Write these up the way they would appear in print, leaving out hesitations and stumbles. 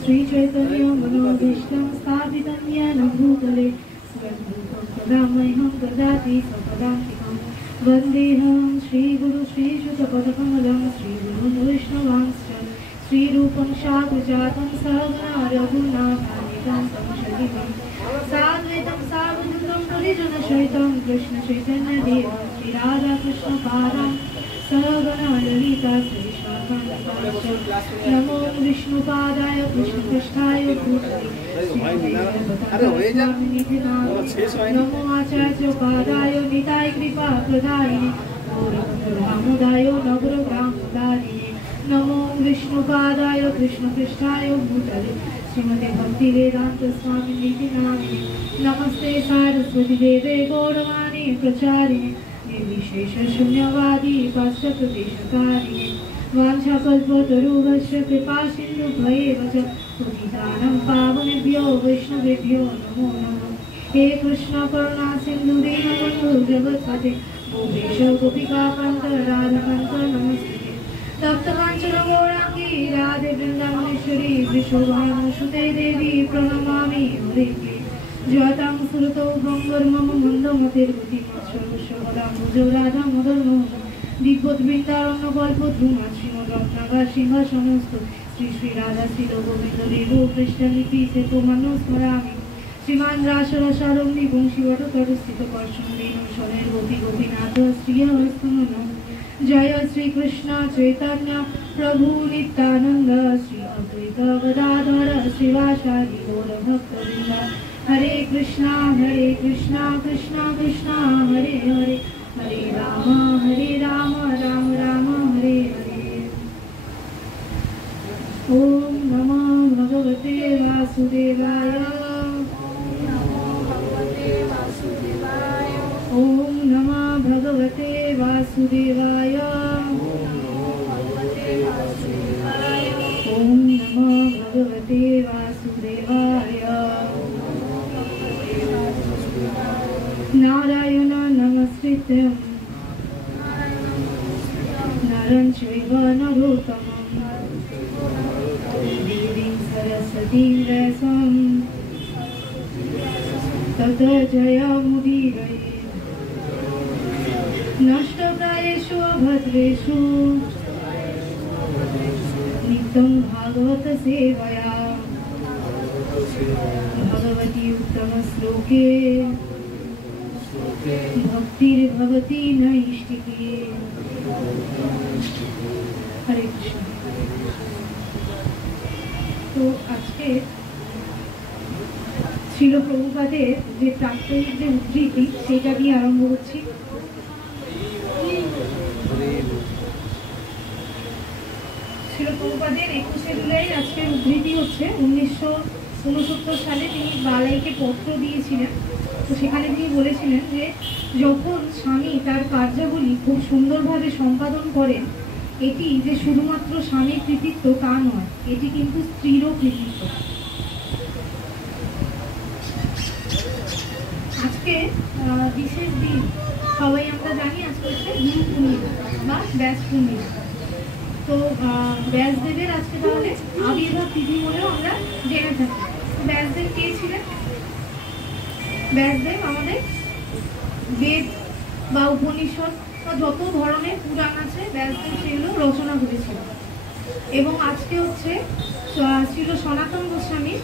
श्री चैतन्य मनोभीष्टं स्थापितं येन भूतले स्वयं ददाति स्वपदान्तिकं वन्देऽहं श्रीगुरु श्रीयुतपदकमलं श्रीगुरुं वैष्णवांश्च श्रीरूपं साग्रजातं सहगणा रघुनाथान्वितं तं सजीवं साद्वैतं सावधूतं परिजनसहितं कृष्णचैतन्यदेवं श्रीराधाकृष्णपादां सहगणा ललिता श्रीशाखान्विताश्च नमो विष्णुपादाय कृष्णपृष्ठाय भूतले नमो आचार्यपादाय निताय कृपाप्रदायिने रामोदाय नवरग्रामोदारिणे नमो विष्णुपादाय कृष्णपृष्ठाय भूतले श्रीमते भक्तिवेदांत स्वामिनिति नामिने नमस्ते सारस्वती देवे गौरवाणी प्रचारिणे निर्विशेष शून्यवादी पाश्चात्यदेशकारिणे वाञ्छाकल्पतरुभ्यश्च कृपासिन्धुभ्येव च पतितानां पावनेभ्यो वैष्णवेभ्यो नमो नमः हे कृष्ण करुणा सिन्धु दीनबन्धु जगत्पते गोपेश गोपिकाकान्त राधाकान्त नमस्ते तप्तकाञ्चन गौराङ्गी राधे वृन्दावनेश्वरी वृषभानुसुते देवी प्रणमामि हरिप्रिये जयतां सुरतौ गङ्गर्मम मन्दमतिर्गतिमत्सर्वशोभदाम्बुजौ राधा मदनमोहन दिव्योद्वृन्दारण्य कल्पद्रुमा श्रीमद्रत्नागार सिंह समस्त श्री श्री राधा श्रील गोविन्द देवो कृष्णलिपि सेतुमनो स्मरामि श्रीमान् रासरसारम्भि वंशीवटतटस्थितपर्शुन्दीनं गोपी गोपीनाथ श्रियहस्तमन जय श्री कृष्ण चैतन्य प्रभु नित्यानंद श्री अद्वैत गदाधर शिवासादि गौरभक्तवृन्द हरे कृष्णा कृष्णा कृष्णा हरे हरे हरे राम राम राम हरे हरे ओम नमो भगवते वासुदेवाय ओम नमो भगवते वासुदेवाय ओम नमो भगवते वासुदेवाय नारायण नमस्कृत्यं नरं चैव नरोत्तमं देवीं सरस्वतीं व्यासं ततो जयमुदीरये नष्टप्रायेषु अभद्रेषु नित्यं भागवत सेवया भगवती उत्तमश्लोके भक्तिर्भवति नैष्टिकी हरे कृष्ण। तो आज के ছিল প্রভুপাদের যে প্রাত্যহিক যে উদ্ধৃতি সেটা দিয়ে আরম্ভ করছি। ছিল প্রভুপাদের 21শে জুলাই আজকের উদ্ধৃতি হচ্ছে 1969 সালে তিনি বালাইকে পত্র দিয়েছিলেন। তো সেখানে তিনি বলেছিলেন যে যখন স্বামী তার কার্যাবলী খুব সুন্দরভাবে সম্পাদন করেন এটি যে শুধুমাত্র স্বামীর কৃতিত্ব তা নয়, এটি কিন্তু স্ত্রীরও কৃতিত্ব। আজকে বিশেষ দিন, সবাই আমরা জানি আজকে হচ্ছে গুরু পূর্ণিমা বা ব্যাস পূর্ণিমা। তো ব্যাসদেবের আজকে তাহলে আবির্ভাব তিথি বলেও আমরা জেনে থাকি। ব্যাসদেব কে ছিলেন? ব্যাসদেব আমাদের বেদ বা উপনিষদ বা যত ধরনের পুরাণ আছে ব্যাসদেব সেগুলো রচনা করেছিলেন। এবং আজকে হচ্ছে ছিল সনাতন গোস্বামীর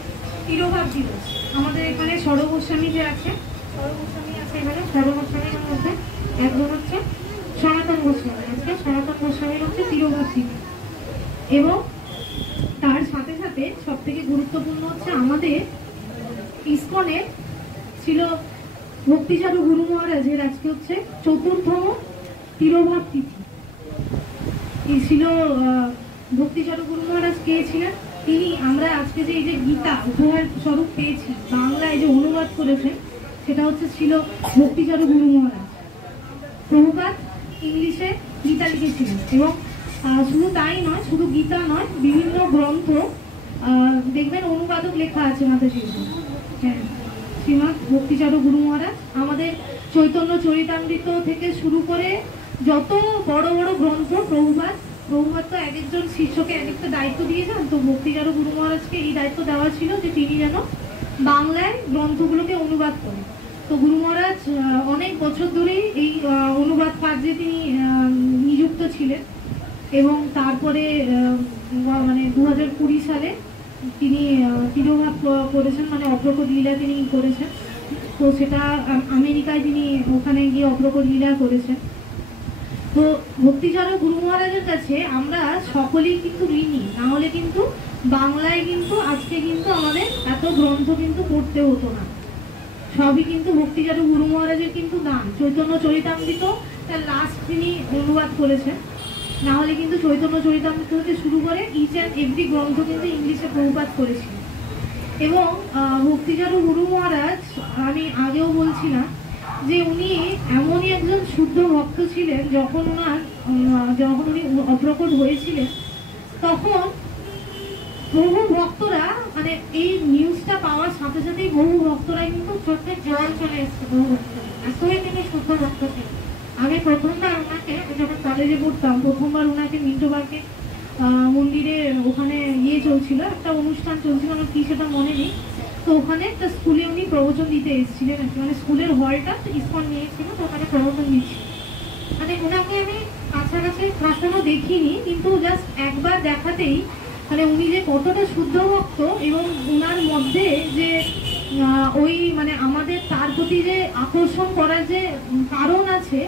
তিরোভাব দিবস। আমাদের এখানে ষড় গোস্বামী যে আছে, ষড় গোস্বামী আছে এখানে, ষড় গোস্বামীর মধ্যে একজন হচ্ছে সনাতন গোস্বামী। আজকে সনাতন গোস্বামীর হচ্ছে তিরোভাব দিবস। এবং তার সাথে সাথে সব থেকে গুরুত্বপূর্ণ হচ্ছে আমাদের ইসকনের ছিল ভক্তিচারু গুরু মহারাজের আজকে হচ্ছে ৪র্থ তিরোভাব তিথি। ছিল ভক্তিচারু গুরু মহারাজ কে ছিলেন? তিনি আমরা আজকে যে এই যে গীতা উপহার স্বরূপ পেয়েছি, বাংলায় যে অনুবাদ করেছেন সেটা হচ্ছে ছিল ভক্তিচারু গুরু মহারাজ। প্রভুপাদ ইংলিশে গীতা লিখেছিলেন। এবং শুধু তাই নয়, শুধু গীতা নয়, বিভিন্ন গ্রন্থ দেখবেন অনুবাদক লেখা আছে মাতাশ্রী। হ্যাঁ, শ্রীমৎ ভক্তিচারু গুরু মহারাজ আমাদের চৈতন্য চরিতামৃত থেকে শুরু করে যত বড় বড় গ্রন্থ প্রভুপাদ তো এক একজন শিষ্যকে এক একটা দায়িত্ব দিয়ে যান। তো ভক্তিচারু গুরু মহারাজকে এই দায়িত্ব দেওয়া ছিল যে তিনি যেন বাংলায় গ্রন্থগুলোকে অনুবাদ করেন। তো গুরু মহারাজ অনেক বছর ধরেই এই অনুবাদ কার্যে তিনি নিযুক্ত ছিলেন এবং তারপরে মানে 2020 সালে তিনি তিরোভাব করেছেন, মানে অগ্রকট লীলা তিনি করেছেন। তো সেটা আমেরিকায় তিনি ওখানে গিয়ে অগ্রকট লীলা করেছেন। তো ভক্তিচারু গুরু মহারাজের কাছে আমরা সকলেই কিন্তু ঋণী, না হলে কিন্তু বাংলায় কিন্তু আজকে কিন্তু আমাদের এত গ্রন্থ কিন্তু পড়তে হতো না। সবই কিন্তু ভক্তিচারু গুরু মহারাজের কিন্তু দান। চৈতন্য চরিতামৃত তার লাস্ট তিনি অনুবাদ করেছেন, না হলে কিন্তু চৈতন্য চরিতামৃত থেকে শুরু করে ইচ অ্যান্ড এভরি গ্রন্থ কিন্তু ইংলিশে অনুবাদ করেছিলেন। এবং ভক্তিচারু গুরু মহারাজ, আমি আগেও বলছিলাম যে উনি এমনই একজন শুদ্ধ ভক্ত ছিলেন, যখন উনি অপ্রকট হয়েছিলেন তখন বহু ভক্তরা, মানে এই নিউজটা পাওয়ার সাথে সাথেই বহু ভক্তরা কিন্তু চোখে জল চলে এসছে। বহু ভক্তরা এতই তিনি শুদ্ধ ভক্ত ছিলেন। আমি প্রথমবার ওনাকে, যখন কলেজে পড়তাম, প্রথমবার ওনাকে মিন্টো পার্কে মন্দিরে ওখানে চলছিল, একটা অনুষ্ঠান চলছিল, আমার কি সেটা মনে নেই। তো ওখানে একটা স্কুলে উনি প্রবচন দিতে এসেছিলেন, মানে স্কুলের হলটা ইসকন নিয়েছিল, তো ওখানে প্রবচন দিচ্ছিল। মানে ওনাকে আমি কাছাকাছি কখনো দেখিনি, কিন্তু জাস্ট একবার দেখাতেই মানে উনি যে কতটা শুদ্ধ ভক্ত এবং ওনার মধ্যে যে ওই মানে আমাদের তার প্রতি যে আকর্ষণ করার যে কারণ আছে,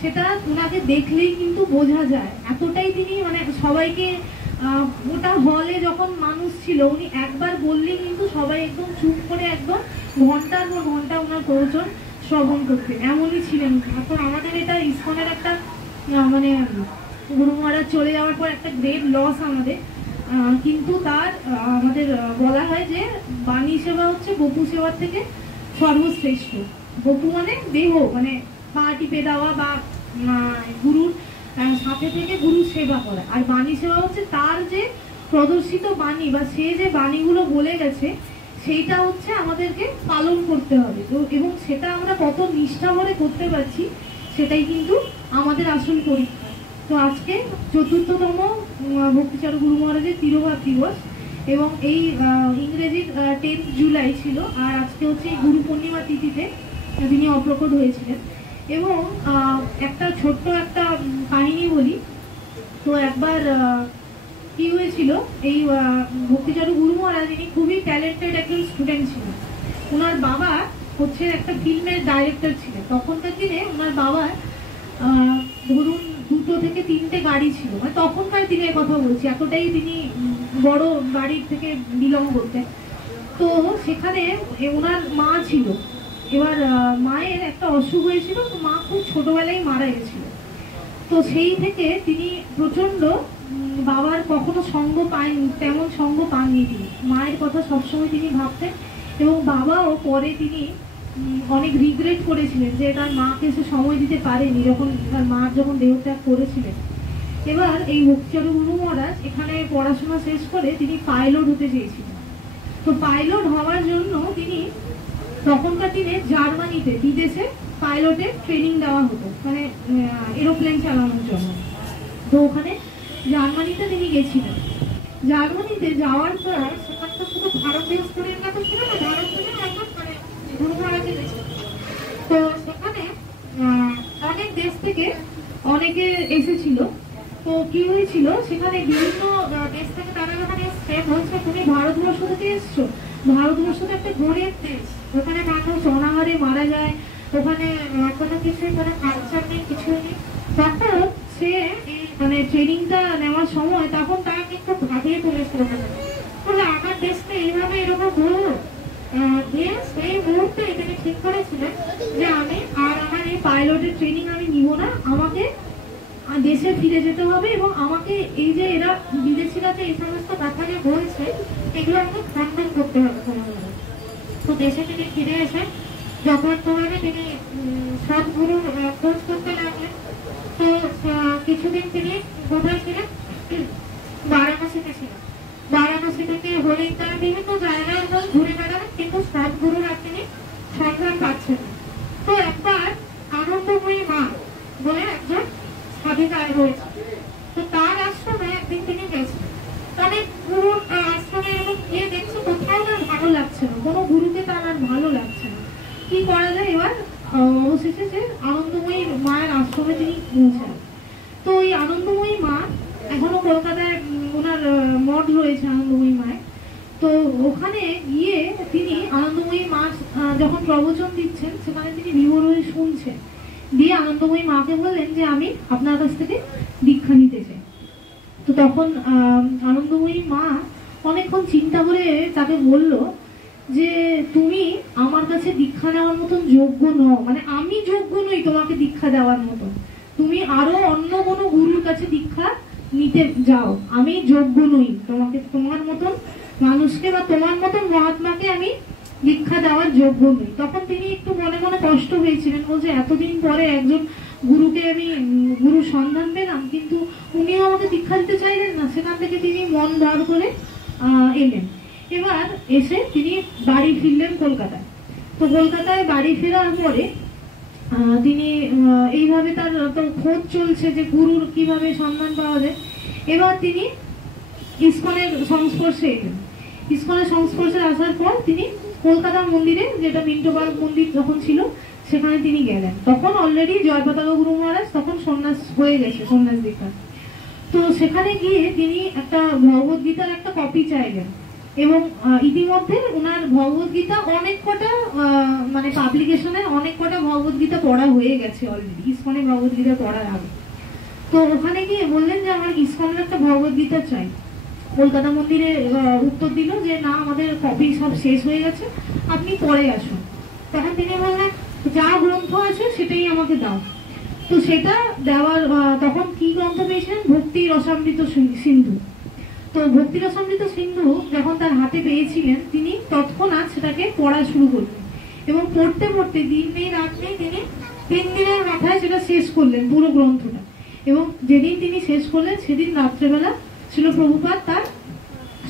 সেটা ওনাকে দেখলেই কিন্তু বোঝা যায়। এতটাই তিনি মানে সবাইকে, ওটা হলে যখন মানুষ ছিল, উনি একবার বললেই কিন্তু সবাই একদম চুপ করে একদম ঘন্টার পর ঘন্টা ওনার প্রবচন শ্রবণ করতেন, এমনই ছিলেন। এখন আমাদের এটা ইসকনের একটা মানে গুরু মহারাজ চলে যাওয়ার পর একটা গ্রেট লস আমাদের, কিন্তু তার আমাদের বলা হয় যে বাণী সেবা হচ্ছে বপু সেবার থেকে সর্বশ্রেষ্ঠ। বপু মানে দেহ, মানে পা টিপে দেওয়া বা গুরুর সাথে থেকে গুরুর সেবা করা, আর বাণী সেবা হচ্ছে তার যে প্রদর্শিত বাণী বা সে যে বাণীগুলো বলে গেছে সেইটা হচ্ছে আমাদেরকে পালন করতে হবে। তো এবং সেটা আমরা কত নিষ্ঠা ভরে করতে পারছি সেটাই কিন্তু আমাদের আসল পরীক্ষা। তো আজকে ৪র্থতম ভক্তিচারু গুরু মহারাজের তিরোভাব দিবস এবং এই ইংরেজির 10 জুলাই ছিল, আর আজকে হচ্ছে এই গুরু পূর্ণিমা তিথিতে তিনি অপ্রকট হয়েছিলেন। এবং একটা ছোট্ট একটা কাহিনী বলি। তো একবার কি হয়েছিল, এই ভক্তিচারু গুরু মহারাজ ইনি খুবই ট্যালেন্টেড একজন স্টুডেন্ট ছিলেন। ওনার বাবা হচ্ছে একটা ফিল্মের ডাইরেক্টর ছিলেন। তখনকার দিনে ওনার বাবার ধরুন 2 থেকে 3টে গাড়ি ছিল, মানে তখনকার দিনের কথা বলছি, এতটাই তিনি বড় বাড়ির থেকে বিলং করতেন। তো সেখানে ওনার মা ছিল। এবার মায়ের একটা অসুখ হয়েছিল, তো মা খুব ছোটবেলায় মারা গেছিল। তো সেই থেকে তিনি প্রচন্ড বাবার কখনো সঙ্গ পায়নি, তেমন সঙ্গ পাননি তিনি। মায়ের কথা সবসময় তিনি ভাবতেন এবং বাবাও পরে তিনি অনেক রিগ্রেট করেছিলেন যে তার মাকে সে সময় দিতে পারেনি যখন তার মা যখন দেহত্যাগ করেছিলেন। এবার এই ভক্তিচারু গুরু মহারাজ এখানে পড়াশোনা শেষ করে তিনি পাইলট হতে চেয়েছিলেন। তো পাইলট হওয়ার জন্য তিনি তখনকার দিনে জার্মানিতে, বিদেশে পাইলটের ট্রেনিং দেওয়া হতো, মানে এরোপ্লেন চালানোর জন্য। তো ওখানে জার্মানিতে তিনি গেছিলেন। জার্মানিতে যাওয়ার পর সেখানে তো শুধু ভারতীয় স্টুডেন্টরা তো ছিল না, ভারত থেকে একদম মানে গুরু মহারাজে গেছিল। তো সেখানে অনেক দেশ থেকে অনেকে এসেছিল। তো কি হয়েছিল, সেখানে বিভিন্ন দেশ থেকে তারা যখন এসছে বলছে তুমি ভারতবর্ষ থেকে এসছো, ভারতবর্ষ তো একটা গরিব দেশ, ওখানে মানুষ অনাহারে মারা যায়, ওখানে কোনো কিছু মানে কালচার নেই, কিছুই নেই। তখন সে এই মানে ট্রেনিংটা নেওয়ার সময় তখন তারা কিন্তু ভাবিয়ে তুলেছিল বলে আমার দেশকে এইভাবে এরকম বলবো। সেই মুহূর্তে তিনি ঠিক করেছিলেন যে আমি আর আমার এই পাইলটের ট্রেনিং আমি নিব না, আমাকে দেশে ফিরে যেতে হবে এবং আমাকে এই যে এরা বিদেশিরা যে এই সমস্ত কথা যে বলছে এগুলো আমাকে খণ্ডন করতে হবে। তো দেশে তিনি ফিরে এসে যথার্থভাবে তিনি সদ্গুরু খোঁজ করতে লাগলেন। তো কিছুদিন তিনি কোথায় ছিলেন, বারাণসীতে ছিলেন। বারাণসী থেকে হরিদ্বার বিভিন্ন জায়গায় ঘুরে বেড়ালেন, কিন্তু সদ্গুরুর আর তিনি হয়েছে। তো তার আশ্রমে একদিন তিনি গেছেন, অনেক গুরুর আশ্রমে এবং গিয়ে দেখছে কোথাও তার ভালো লাগছে না, কোনো গুরুকে তার আর ভালো লাগছে না। কি করা যায়, এবার অবশেষে যে আনন্দময়ী মায়ের আশ্রমে তিনি পৌঁছান। তো ওই আনন্দময়ী মা এখনো কলকাতায় ওনার মঠ রয়েছে আনন্দময়ী মায়ের। তো ওখানে গিয়ে তিনি আনন্দময়ী মা যখন প্রবচন দিচ্ছেন সেখানে তিনি বিভোর হয়ে শুনছেন। দিয়ে আনন্দময়ী মাকে বললেন যে আমি আপনার কাছ থেকে দীক্ষা নিতে চাই। তো তখন আনন্দময়ী মা অনেকক্ষণ চিন্তা করে তাকে বলল যে তুমি আমার কাছে দীক্ষা নেওয়ার মতন যোগ্য নও, মানে আমি যোগ্য নই তোমাকে দীক্ষা দেওয়ার মতন, তুমি আরো অন্য কোনো গুরুর কাছে দীক্ষা নিতে যাও, আমি যোগ্য নই তোমাকে, তোমার মতন মানুষকে বা তোমার মতন মহাত্মাকে আমি দীক্ষা দেওয়ার যোগ্য নই। তখন তিনি একটু মনে মনে কষ্ট হয়েছিলেন, বলছে এতদিন পরে একজন গুরুকে আমি গুরুর সন্ধান পেলাম, কিন্তু উনিও আমাকে দীক্ষা দিতে চাইলেন না। সেখান থেকে তিনি মন ধার করে এলেন। এবার এসে তিনি বাড়ি ফিরলেন কলকাতায়। তো কলকাতায় বাড়ি ফেরার পরে তিনি এইভাবে তার তো খোঁজ চলছে যে গুরুর কিভাবে সন্ধান পাওয়া যায়। এবার তিনি ইসকনের সংস্পর্শে এলেন। ইসকনের সংস্পর্শে আসার পর তিনি কলকাতা মন্দিরে, যেটা মিন্টো পার্ক মন্দির যখন ছিল, সেখানে তিনি গেলেন। তখন অলরেডি জয়পতাকা গুরু মহারাজ তখন সন্ন্যাস হয়ে গেছে, সন্ন্যাস দীক্ষা। তো সেখানে গিয়ে তিনি একটা ভগবত গীতার একটা কপি চাইলেন এবং ইতিমধ্যে ওনার ভগবত গীতা অনেক কটা মানে পাবলিকেশনের অনেক কটা ভগবত গীতা পড়া হয়ে গেছে অলরেডি, ইসকনে ভগবত গীতা পড়ার আগে। তো ওখানে গিয়ে বললেন যে আমার ইসকনের একটা ভগবত গীতা চাই। কলকাতা মন্দিরে উত্তর দিল যে না, আমাদের কপি সব শেষ হয়ে গেছে, আপনি পরে আসুন। তখন তিনি বললেন যা গ্রন্থ আছে সেটাই আমাকে দাও। তো সেটা দেওয়ার তখন কি গ্রন্থ পেয়েছিলেন, ভক্তি রসামৃত সিন্ধু। তো ভক্তি রসামৃত সিন্ধু যখন তার হাতে পেয়েছিলেন, তিনি তৎক্ষণাৎ সেটাকে পড়া শুরু করলেন এবং পড়তে পড়তে দিন নেই রাত নেই তিনি 3 দিনের মাথায় সেটা শেষ করলেন পুরো গ্রন্থটা। এবং যেদিন তিনি শেষ করলেন সেদিন রাত্রেবেলা শ্রীল প্রভুপাদ তার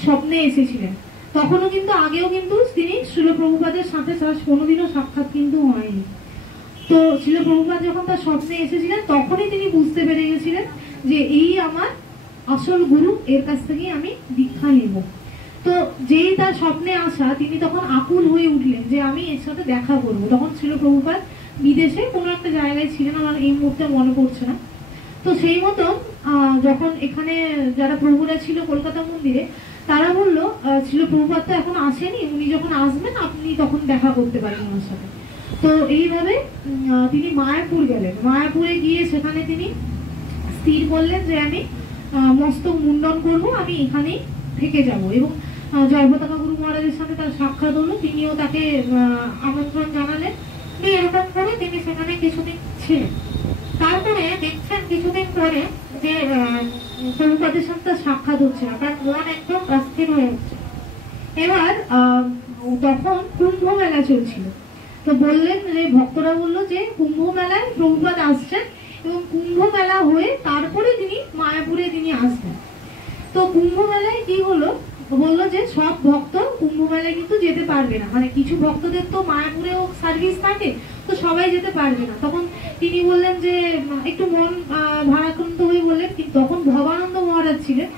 স্বপ্নে এসেছিলেন। তখনও কিন্তু আগেও কিন্তু তিনি শ্রীল প্রভুপাদের সাথে কোনোদিনও সাক্ষাৎ কিন্তু হয়নি। তো শ্রীল প্রভুপাদ যখন তার স্বপ্নে এসেছিলেন তখনই তিনি বুঝতে পেরে গেছিলেন যে এই আমার আসল গুরু, এর কাছ থেকেই আমি দীক্ষা নেব। তো যেই তার স্বপ্নে আসা, তিনি তখন আকুল হয়ে উঠলেন যে আমি এর সাথে দেখা করবো। তখন শ্রীল প্রভুপাদ বিদেশে কোনো একটা জায়গায় ছিলেন, আমার এই মুহূর্তে মনে পড়ছে না। তো সেই মতন যখন এখানে যারা প্রভুরা ছিল কলকাতা মন্দিরে, তারা বললো শ্রীল প্রভুপাদ তো এখন আসেনি, উনি যখন আসবেন আপনি তখন দেখা করতে পারেন ওনার সাথে। তো এইভাবে তিনি মায়াপুর গেলেন। মায়াপুরে গিয়ে সেখানে তিনি স্থির করলেন যে আমি মস্তক মুন্ডন করব, আমি এখানেই থেকে যাব। এবং জয়পতাকা গুরু মহারাজের সাথে তার সাক্ষাৎ হলো, তিনিও তাকে আমন্ত্রণ জানালেন। এরকম করে তিনি সেখানে কিছুদিন ছিলেন। তারপরে দেখছেন কিছুদিন পরে যে প্রভুপাদের সাথে তার সাক্ষাৎ হচ্ছে না, তার মন একদম অস্থির হয়ে উঠছে। এবার তখন কুম্ভ মেলা চলছিল। তো বললেন যে ভক্তরা বললো যে কুম্ভ মেলায় প্রভুপাদ আসছেন এবং কুম্ভ মেলা হয়ে তারপরে তিনি মায়াপুরে তিনি আসবেন। তো কুম্ভ মেলায় কি হলো, বললো যে সব ভক্ত কুম্ভ মেলায় কিন্তু যেতে পারবে না, মানে কিছু ভক্তদের তো মায়াপুরেও সার্ভিস থাকে, তো সবাই যেতে পারবে না। তখন তিনি বললেন যে একটু মন ভারাক্রান্ত হয়ে বললেন, তখন ভবানন্দ মহারাজ ছিলেন,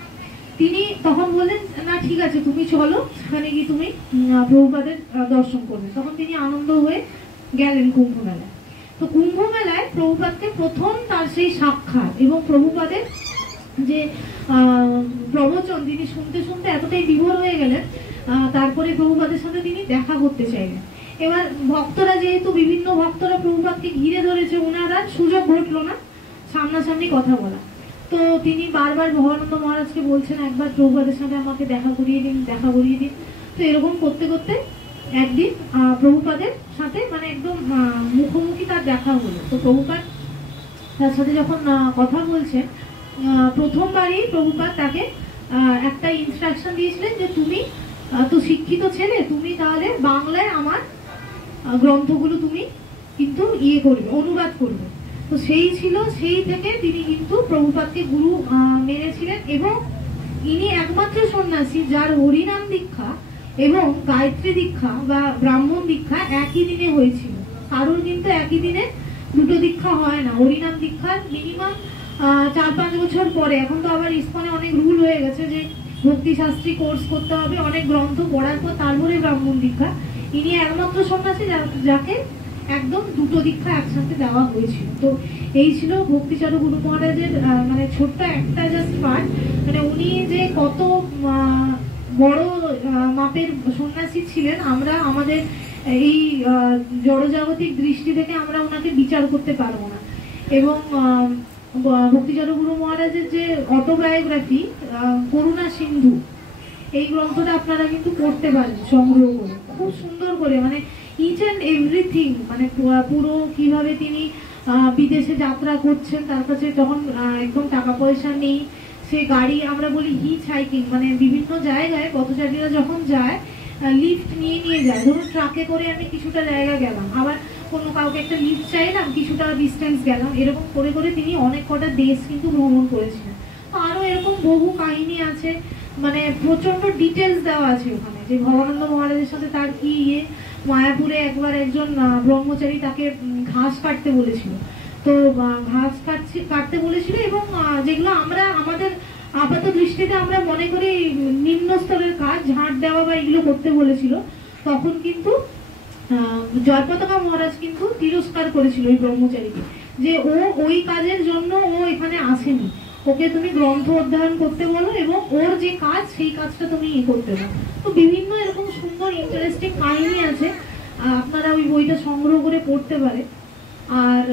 তিনি তখন বললেন না ঠিক আছে তুমি চলো, সেখানে গিয়ে তুমি প্রভুপাদের দর্শন করবে। তখন তিনি আনন্দ হয়ে গেলেন কুম্ভ মেলায়। তো কুম্ভ মেলায় প্রভুপাদকে প্রথম তার সেই সাক্ষাৎ এবং প্রভুপাদের যে প্রবচন তিনি শুনতে শুনতে এতটাই বিভোর হয়ে গেলেন, তারপরে প্রভুপাদের সাথে তিনি দেখা করতে চাইলেন। এবার ভক্তরা যেহেতু বিভিন্ন ভক্তরা প্রভুপাদকে ঘিরে ধরেছে, ওনারা সুযোগ ঘটলো না সামনাসামনি কথা বলা। তো তিনি বারবার ভবানন্দ মহারাজকে বলছেন একবার প্রভুপাদের সাথে আমাকে দেখা করিয়ে দিন, দেখা করিয়ে দিন। তো এরকম করতে করতে একদিন প্রভুপাদের সাথে মানে একদম মুখোমুখি তার দেখা হলো। তো প্রভুপাদ তার সাথে যখন কথা বলছেন, প্রথমবারই প্রভুপাদ তাকে একটা ইনস্ট্রাকশন দিয়েছিলেন যে তুমি তো শিক্ষিত ছেলে, তুমি তাহলে বাংলায় আমার গ্রন্থগুলো তুমি কিন্তু করবে, অনুবাদ করবে। তো সেই ছিল, সেই থেকে তিনি কিন্তু প্রভুপাদকে গুরু মেনেছিলেন। এবং ইনি একমাত্র সন্ন্যাসী যার হরিনাম দীক্ষা এবং গায়ত্রী দীক্ষা বা ব্রাহ্মণ দীক্ষা একই দিনে হয়েছিল। কারোর কিন্তু একই দিনে দুটো দীক্ষা হয় না। হরিনাম দীক্ষার মিনিমাম 4-5 বছর পরে, এখন তো আবার ইসকনে অনেক রুল হয়ে গেছে যে ভক্তি শাস্ত্রী কোর্স করতে হবে, অনেক গ্রন্থ পড়ার পর তারপরে ব্রাহ্মণ দীক্ষা। ইনি একমাত্র সন্ন্যাসী যাকে একদম দুটো দীক্ষা একসাথে দেওয়া হয়েছিল। তো এই ছিল ভক্তিচরণ গুরু মহারাজের মানে ছোট্ট একটা জাস্ট পার্ট। মানে উনি যে কত বড় মাপের সন্ন্যাসী ছিলেন, আমরা আমাদের এই জড়জাগতিক দৃষ্টি থেকে আমরা ওনাকে বিচার করতে পারবো না। এবং ভক্তিচরণ গুরু মহারাজের যে অটোবায়োগ্রাফি করুণা সিন্ধু, এই গ্রন্থটা আপনারা কিন্তু পড়তে পারেন সংগ্রহ করে, খুব সুন্দর করে, মানে ইচ অ্যান্ড এভরিথিং, মানে পুরো কিভাবে তিনি বিদেশে যাত্রা করছেন, তার কাছে যখন একদম টাকা পয়সা নেই, সে গাড়ি, আমরা বলি হিচ হাইকিং, মানে বিভিন্ন জায়গায় পথচারীরা যখন যায় লিফট নিয়ে নিয়ে যায়। ধরুন ট্রাকে করে আমি কিছুটা জায়গা গেলাম, আবার কোনো কাউকে একটা লিফট চাইলাম, কিছুটা ডিস্টেন্স গেলাম, এরকম করে করে তিনি অনেক কটা দেশ কিন্তু ভ্রমণ করেছিলেন। আরো এরকম বহু কাহিনী আছে, মানে প্রচন্ড ডিটেলস দেওয়া আছে ওখানে, যে ভবানন্দ মহারাজের সাথে তার কি মায়াপুরে একবার একজন ব্রহ্মচারী তাকে ঘাস কাটতে বলেছিল, তো ঘাস কাটতে বলেছিল, এবং যেগুলো আমরা আমাদের আপাত দৃষ্টিতে আমরা মনে করি নিম্ন স্তরের কাজ, ঝাঁট দেওয়া বা এগুলো করতে বলেছিল, তখন কিন্তু জয়পতাকা মহারাজ কিন্তু তিরস্কার করেছিল ওই ব্রহ্মচারীকে, যে ও ওই কাজের জন্য ও এখানে আসেনি, ওকে তুমি গ্রন্থ অধ্যয়ন করতে বলো এবং ওর যে কাজ সেই কাজটা তুমি করতে পারো। তো বিভিন্ন এরকম সুন্দর ইন্টারেস্টিং কাহিনী আছে, আপনারা ওই বইটা সংগ্রহ করে পড়তে পারে। আর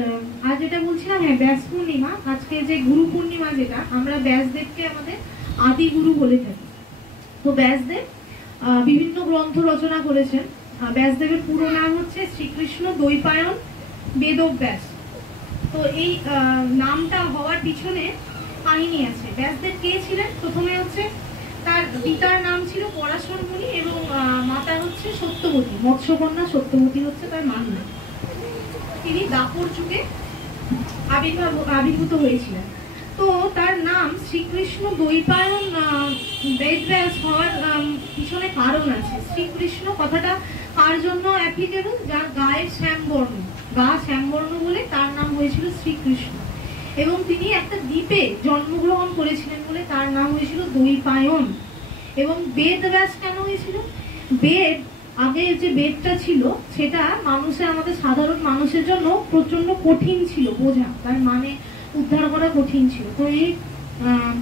আজ যেটা বলছিলাম, হ্যাঁ ব্যাস পূর্ণিমা, আজকে যে গুরু পূর্ণিমা, যেটা আমরা ব্যাসদেবকে আমাদের আদি গুরু বলে থাকি। তো ব্যাসদেব বিভিন্ন গ্রন্থ রচনা করেছেন। ব্যাসদেবের পুরো নাম হচ্ছে শ্রীকৃষ্ণ দ্বৈপায়ন বেদব্যাস। তো এই নামটা হওয়ার পিছনে কাহিনী আছে। ব্যাসদেব কে ছিলেন? প্রথমে হচ্ছে তার পিতার নাম ছিল পরাশর মুনি এবং মাতা হচ্ছে সত্যবতী, মৎস্যকন্যা সত্যবতী হচ্ছে তার মার নাম। তিনি দাপর যুগে আবির্ভূত হয়েছিলেন। তো তার নাম শ্রীকৃষ্ণ দ্বৈপায়ন বেদব্যাস হওয়ার পিছনে কারণ আছে। শ্রীকৃষ্ণ কথাটা কার জন্য অ্যাপ্লিকেবল? যার গায়ে শ্যামবর্ণ, গা শ্যামবর্ণ বলে তার নাম হয়েছিল শ্রীকৃষ্ণ। এবং তিনি একটা দ্বীপে জন্মগ্রহণ করেছিলেন বলে তার নাম হয়েছিল দ্বৈপায়ন। এবং বেদব্যাস কেন হয়েছিল? বেদ, আগে যে বেদটা ছিল সেটা মানুষের, আমাদের সাধারণ মানুষের জন্য প্রচন্ড কঠিন ছিল বোঝা, তার মানে উদ্ধার করা কঠিন ছিল। তো এই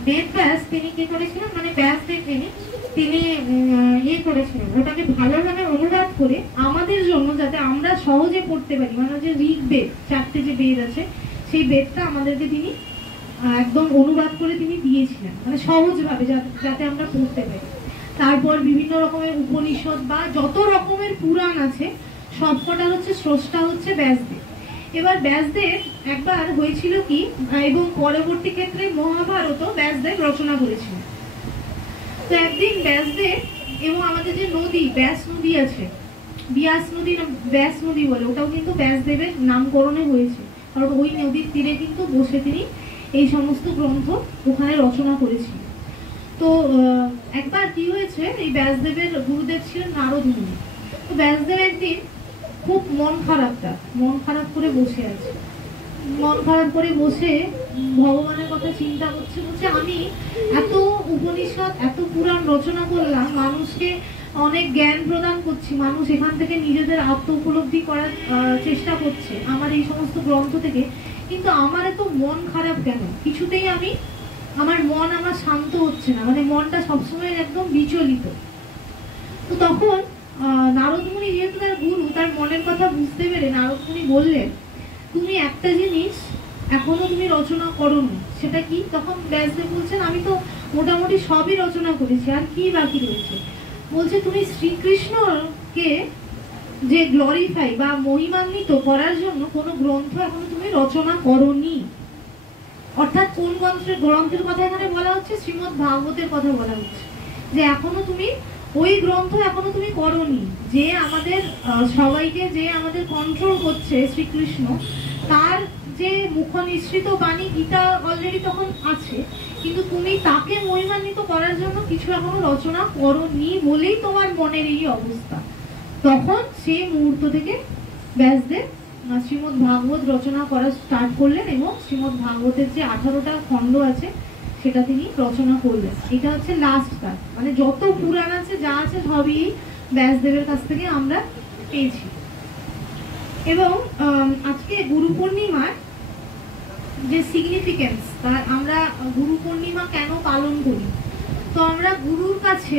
বেদব্যাস তিনি কি করেছিলেন, মানে ব্যাসদেব তিনি করেছিলেন, ওটাকে ভালোভাবে অনুবাদ করে আমাদের জন্য, যাতে আমরা সহজে পড়তে পারি। মানে যে ঋগ্বেদ, 4টে যে বেদ আছে, সেই বেদটা আমাদেরকে তিনি একদম অনুবাদ করে তিনি দিয়েছিলেন, মানে সহজভাবে, যাতে আমরা পড়তে পারি। তারপর বিভিন্ন রকমের উপনিষদ বা যত রকমের পুরাণ আছে সবকটার হচ্ছে স্রষ্টা হচ্ছে ব্যাসদেব। এবার ব্যাসদেব একবার হয়েছিল কি, এবং পরবর্তী ক্ষেত্রে মহাভারতও ব্যাসদেব রচনা করেছিলেন। তো একদিন ব্যাসদেব এবং আমাদের যে নদী ব্যাস নদী আছে, বিয়াস নদী, ব্যাস নদী বলে, ওটাও কিন্তু ব্যাসদেবের নামকরণে হয়েছে, কারণ ওই নদীর তীরে কিন্তু বসে তিনি এই সমস্ত গ্রন্থ ওখানে রচনা করেছিলেন। তো একবার কি হয়েছে, এই ব্যাসদেবের গুরুদেব ছিলেন নারদ মুনি। তো ব্যাসদেব একদিন খুব মন খারাপ করে বসে আছে, মন খারাপ করে বসে ভগবানের কথা চিন্তা করছে, বলছে আমি এত উপনিষদ, এত পুরাণ রচনা করলাম, মানুষকে অনেক জ্ঞান প্রদান করছি, মানুষ এখান থেকে নিজেদের আত্ম উপলব্ধি করার চেষ্টা করছে আমার এই সমস্ত গ্রন্থ থেকে, কিন্তু আমার এত মন খারাপ কেন? কিছুতেই আমার মন শান্ত হচ্ছে না, মানে মনটা সবসময় একদম বিচলিত। তো তখন নারদ মুনি, যেহেতু তার গুরু, তার মনের কথা বুঝতে পেরে নারদ মুনি বললেন, তুমি একটা জিনিস এখনো তুমি রচনা করোনি, সেটা কি? তখন ব্যাসদেব বলছেন, আমি তো মোটামুটি সবই রচনা করেছি, আর কি বাকি রয়েছে? বলছে, তুমি শ্রীকৃষ্ণকে যে গ্লোরিফাই বা মহিমান্বিত করার জন্য কোনো গ্রন্থ এখনো তুমি রচনা করোনি। অর্থাৎ কোন গ্রন্থের কথা এখানে বলা হচ্ছে? শ্রীমদ্ ভাগবতের কথা বলা হচ্ছে, যে এখনো তুমি ওই গ্রন্থ এখনো তুমি করোনি, যে আমাদের সবাইকে, যে আমাদের কন্ট্রোল করছে শ্রীকৃষ্ণ, তার যে মুখ নিঃসৃত বাণী গীতা অলরেডি তখন আছে, কিন্তু তুমি তাকে মহিমান্বিত করার জন্য কিছু এখনো রচনা করোনি বলেই তোমার মনের এই অবস্থা। তখন সেই মুহূর্ত থেকে ব্যাসদেব শ্রীমদ্ ভাগবত রচনা করা স্টার্ট করলেন এবং শ্রীমদ্ ভাগবতের যে 18টা খণ্ড আছে সেটা তিনি রচনা করলেন। এটা হচ্ছে লাস্ট কাজ, মানে যত পুরাণ আছে যা আছে সবই ব্যাসদেবের কাছ থেকে আমরা পেয়েছি। এবং আজকে গুরু পূর্ণিমার যে সিগনিফিকেন্স, আমরা গুরু পূর্ণিমা কেন পালন করি, তো আমরা গুরুর কাছে